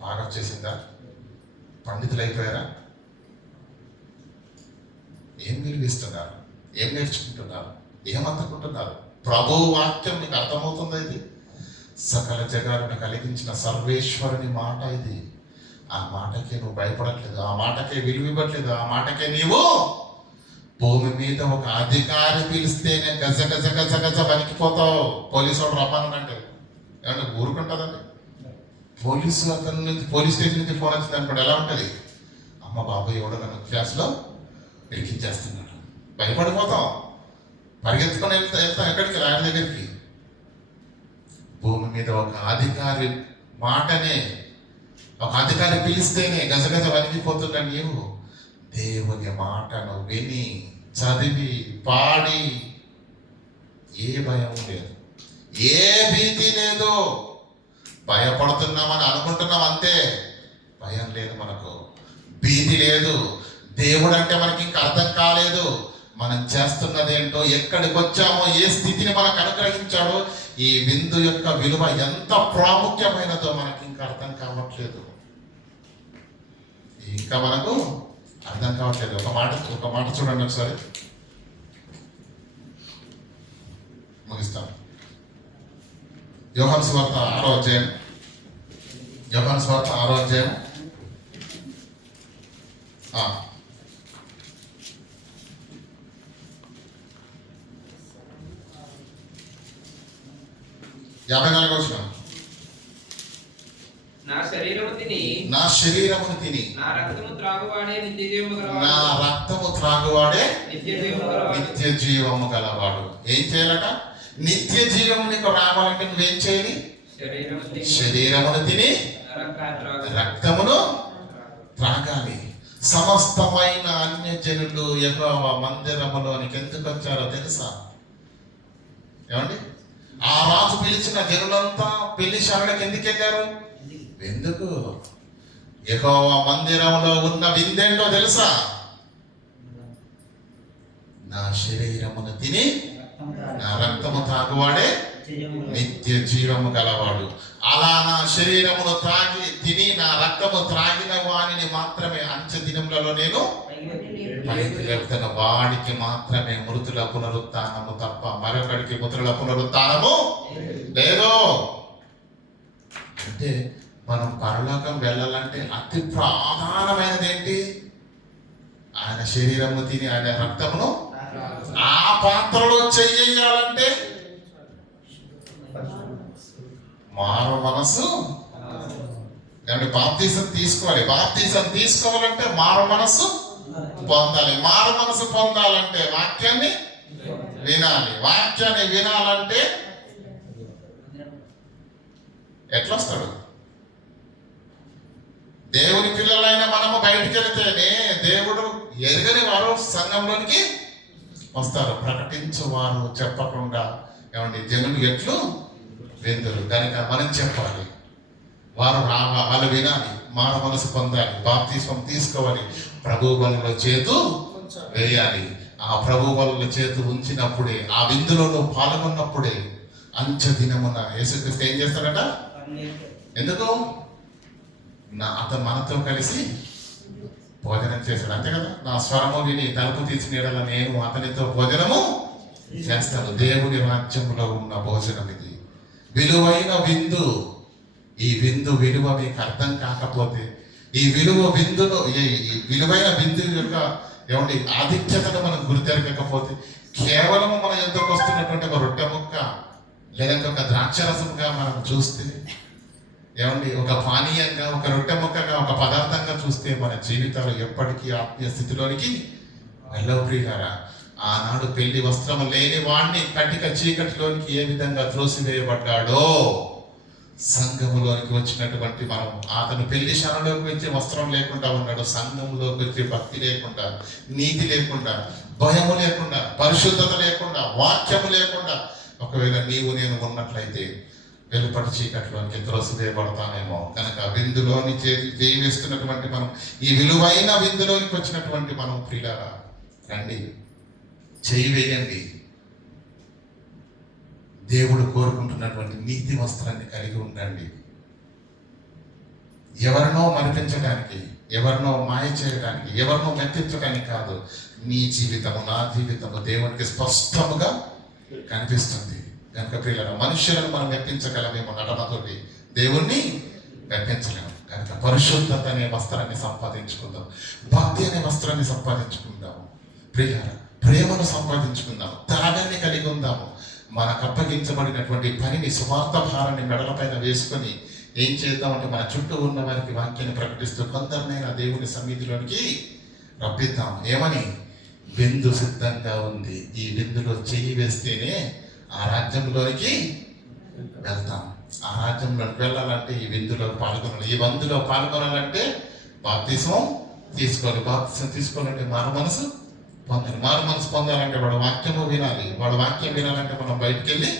బాగా వచ్చేసిందా? పండితులు అయిపోయారా? ఏం విలువిస్తున్నారు? ఏం నేర్చుకుంటున్నారు? ఏమంతకుంటున్నారు? ప్రభు వాక్యం మీకు అర్థమవుతుందా? ఇది సకల జగాలను కలిగించిన సర్వేశ్వరుని మాట. ఇది ఆ మాటకే నువ్వు భయపడట్లేదు, ఆ మాటకే విలువివ్వట్లేదు, ఆ మాటకే నీవు భూమి మీద ఒక అధికారి పిలిస్తేనే గజ గజ గజ గజ వణికిపోతావు. పోలీసు వాడు రమ్మనంటే ఏమంటే ఊరుకుంటుందండి? పోలీసు అతని నుంచి, పోలీస్ స్టేషన్ నుంచి ఫోన్ వచ్చింది అనుకోండి, ఎలా ఉంటుంది? అమ్మ బాబాయ్ ఎవడో నన్ను క్లాస్లో ఇరికించేస్తున్నాడు, భయపడిపోతాం, పరిగెత్తుకొని వెళ్తాం ఎక్కడికి? రాయల దగ్గరికి. భూమి మీద ఒక అధికారి మాటనే, ఒక అధికారి పిలిస్తేనే గజగజ వణికిపోతున్నా నీవు దేవుని మాటను విని చదివి పాడి ఏ భయం లేదు, ఏ భీతి లేదు. భయపడుతున్నామని అనుకుంటున్నాం అంతే, భయం లేదు మనకు, భీతి లేదు. దేవుడు అంటే మనకి ఇంకా అర్థం కాలేదు. మనం చేస్తున్నది ఏంటో, ఎక్కడికి వచ్చామో, ఏ స్థితిని మనకు అనుగ్రహించాడో, ఈ విందు యొక్క విలువ ఎంత ప్రాముఖ్యమైనదో మనకి ఇంకా అర్థం కావట్లేదు. ఇంకా మనకు అర్థం కావట్లేదు. ఒక మాట చూడండి ఒకసారి, ముగిస్తాను. యోహాను సువార్త 6వ అధ్యాయం, యోహాను సువార్త 6వ అధ్యాయం 54వ వచనం. నా శరీరము తిని నా శరీరమును తిని నా రక్తము త్రాగువాడే నిత్య జీవము గలవాడు. నా రక్తము త్రాగువాడే నిత్య జీవము గలవాడు. నిత్య జీవము గలవాడు. ఏం చేయాలట? నిత్య జీవము నీకు రావాలంటే నువ్వేం చేయాలి? శరీరమును తిని రక్తమును త్రాగాలి. సమస్తమైన అన్యజనులు యెహోవా మందిరములోనికి ఎందుకు వచ్చారో తెలుసా? ఏమండి? ఆ రాజు పిలిచిన జనులంతా పెళ్లి శాలకి ఎందుకు వెళ్ళారు? ఎందుకు? యెహోవా మందిరంలో ఉన్న విందేంటో తెలుసా? నా శరీరమును తిని నా రక్తము తాగువాడే నిత్య జీవము గలవాడు. అలా నా శరీరమును త్రాగి తిని నా రక్తము త్రాగిన వానిని మాత్రమే అంచె దినములలో నేను పైకి లేపుతున్న వాడికి మాత్రమే మృతుల పునరుత్థానము తప్ప మరొకడికి మృతుల పునరుత్థానము లేదు. అంటే మనం పరలోకం వెళ్ళాలంటే అతి ప్రధానమైనది ఏంటి? ఆయన శరీరము తిని ఆయన రక్తమును ఆ పాత్రలో చెయ్యాలంటే మారు మనసు. బాప్తీసం తీసుకోవాలి. బాప్తీసం తీసుకోవాలంటే మారు మనసు పొందాలి. మారు మనసు పొందాలంటే వాక్యాన్ని వినాలి. వాక్యాన్ని వినాలంటే ఎట్లా వస్తాడు? దేవుని పిల్లలైన మనము బయటికి వెళితేనే దేవుడు ఎరగని వారు సంఘంలోనికి వస్తారు. ప్రకటించువారు చెప్పకుండా ఏమండి జనులు ఎట్లు వెందురు కనుక మనం చెప్పాలి. వాళ్ళు వినాలి, మారు మనసు పొందాలి, బాప్తిస్మం తీసుకోవాలి, ప్రభు బలుల చేతు వేయాలి. ఆ ప్రభు బలుల చేతు ఉంచినప్పుడే, ఆ విందులో పాల్గొన్నప్పుడే అంచె దినమున యేసుక్రీస్తు ఏం చేస్తాడట? ఎందుకు? అతను మనతో కలిసి భోజనం చేశాడు, అంతే కదా. నా స్వరము విని తలుపు తీసిన యెడల నేను అతనితో భోజనము చేస్తాను. దేవుని రాజ్యములో ఉన్న భోజనం ఇది, విలువైన విందు. ఈ విందు విలువ మీకు అర్థం కాకపోతే, ఈ విలువైన విందు యొక్క ఏమండి ఆధిక్యతను మనం గుర్తెరగకపోతే కేవలం మన యుద్ధకు వస్తున్నటువంటి ఒక రొట్టె ముక్క లేదంటే ఒక ద్రాక్షరసంగా మనం చూస్తే, ఏమండి ఒక పానీయంగా, ఒక రొట్టె ముక్కగా, ఒక పదార్థంగా చూస్తే మన జీవితాలు ఎప్పటికీ ఆత్మీయ స్థితిలోనికి వెళ్ళవు ప్రియులారా. ఆనాడు పెళ్లి వస్త్రం లేని వాణ్ణి కటిక చీకటిలోనికి ఏ విధంగా త్రోసివేయబడ్డాడో సంఘములోనికి వచ్చినటువంటి మనం, అతను పెళ్లి శాలలోకి వచ్చి వస్త్రం లేకుండా ఉన్నాడు, సంఘంలోకి వచ్చి భక్తి లేకుండా, నీతి లేకుండా, భయము లేకుండా, పరిశుద్ధత లేకుండా, వాక్యము లేకుండా ఒకవేళ నీవు నేను ఉన్నట్లయితే వెలుపటి చీకట్లోనికి త్రోసివేయబడతానేమో. కనుక విందులోని జీవిస్తున్నటువంటి మనం, ఈ విలువైన విందులోనికి వచ్చినటువంటి మనం ప్రియులారా రండి, చేయి వేయండి. దేవుడు కోరుకుంటున్నటువంటి నీతి వస్త్రాన్ని కలిగి ఉండండి. ఎవరినో మరిపించడానికి, ఎవరినో మాయ చేయడానికి, ఎవరినో మెప్పించడానికి కాదు. నీ జీవితము, నా జీవితము దేవునికి స్పష్టముగా కనిపిస్తుంది. కనుక ప్రియులారా, మనుషులను మనం మెప్పించగలమేమో నటనతోటి, దేవుణ్ణి మెప్పించలేము. కనుక పరిశుద్ధత అనే వస్త్రాన్ని సంపాదించుకుందాం, భక్తి అనే వస్త్రాన్ని సంపాదించుకుందాం ప్రియులారా, ప్రేమను సంపాదించుకుందాం, త్యాగాన్ని కలిగి ఉందాము. మనకు అప్పగించబడినటువంటి పనిని, సువార్త భారాన్ని మెడలపైన వేసుకొని ఏం చేద్దామంటే మన చుట్టూ ఉన్న వారికి వాక్యాన్ని ప్రకటిస్తూ కొందరినైనా దేవుని సన్నిధిలోనికి రప్పిద్దాం. ఏమని? విందు సిద్ధంగా ఉంది, ఈ విందులో చెయ్యి వేస్తేనే ఆ రాజ్యంలోనికి వెళ్తాం. ఆ రాజ్యంలోకి వెళ్ళాలంటే ఈ విందులో పాల్గొనాలి. ఈ వందులో పాల్గొనాలంటే బాప్తిసం తీసుకోవాలి. బాప్తిసం తీసుకోవాలంటే మారు మనసు పొందాలి. మారు మనసు పొందాలంటే వాడు వాక్యము వినాలి. వాడు వాక్యం వినాలంటే మనం బయటికి వెళ్ళి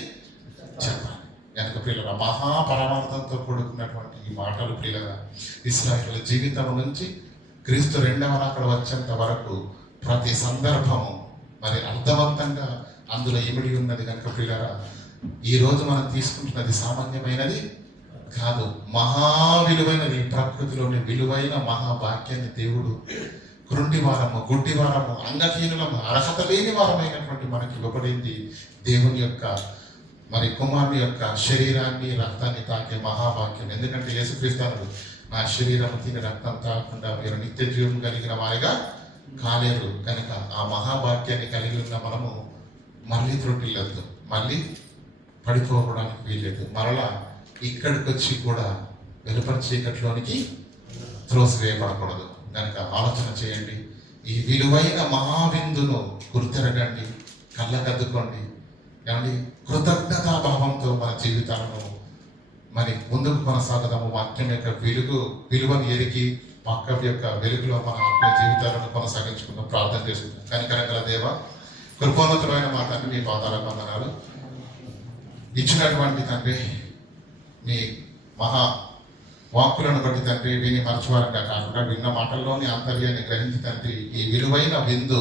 చెప్పాలి. కనుక ప్రియుల మహాపరమార్థంతో కూడుకున్నటువంటి ఈ మాటలు ప్రియుల ఇశ్రాయేలు జీవితం నుంచి క్రీస్తు రెండవ రాకడ వచ్చేంత వరకు ప్రతి సందర్భము మరి అర్థవంతంగా అందులో ఇమిడి ఉన్నది. కనుక ప్రియులారా, ఈ రోజు మనం తీసుకుంటున్నది సామాన్యమైనది కాదు, మహా విలువైనది. ప్రకృతిలోని విలువైన మహావాక్యాన్ని దేవుడు కృండి వారము, గుడ్డి వారము, అంగహీనులము, అర్హత లేని వారమైనటువంటి మనకి ఇవ్వబడింది దేవుని యొక్క మరి కుమారుని యొక్క శరీరాన్ని, రక్తాన్ని తాకే మహావాక్యం. ఎందుకంటే యేసుక్రీస్తు నా శరీరం తిని రక్తం తాకుండా మీరు నిత్య జీవం కలిగిన వారిగా కాలేరు. కనుక ఆ మహావాక్యాన్ని కలిగి ఉన్న మనము మళ్ళీ త్రుటిల్లద్దు, మళ్ళీ పడిపోవడానికి వీల్లేదు. మరలా ఇక్కడికి వచ్చి కూడా వెలుపరి చీకట్లోనికి త్రోసివేయబడకూడదు. కనుక ఆలోచన చేయండి. ఈ విలువైన మహావిందును గుర్తెరగండి, కళ్ళకద్దుకోండి. ఏమండి, కృతజ్ఞతాభావంతో మన జీవితాలను మరి ముందుకు కొనసాగదాము. వాక్యం యొక్క విలువను ఎరిగి పక్క యొక్క వెలుగులో మన ఆత్మీయ జీవితాలను కొనసాగించుకుందాం. ప్రార్థన చేసుకుందాం. కనికరంగల దేవ, కృపోన్నతమైన మా తండ్రి, మీ పాదాలకు వందనాలు. ఇచ్చినటువంటి తండ్రి మీ మహా వాక్కులను బట్టి తండ్రి, విని మరచువారంగా కాకుండా విన్న మాటల్లోని ఆంతర్యాన్ని గ్రహించి తండ్రి, ఈ విలువైన విందు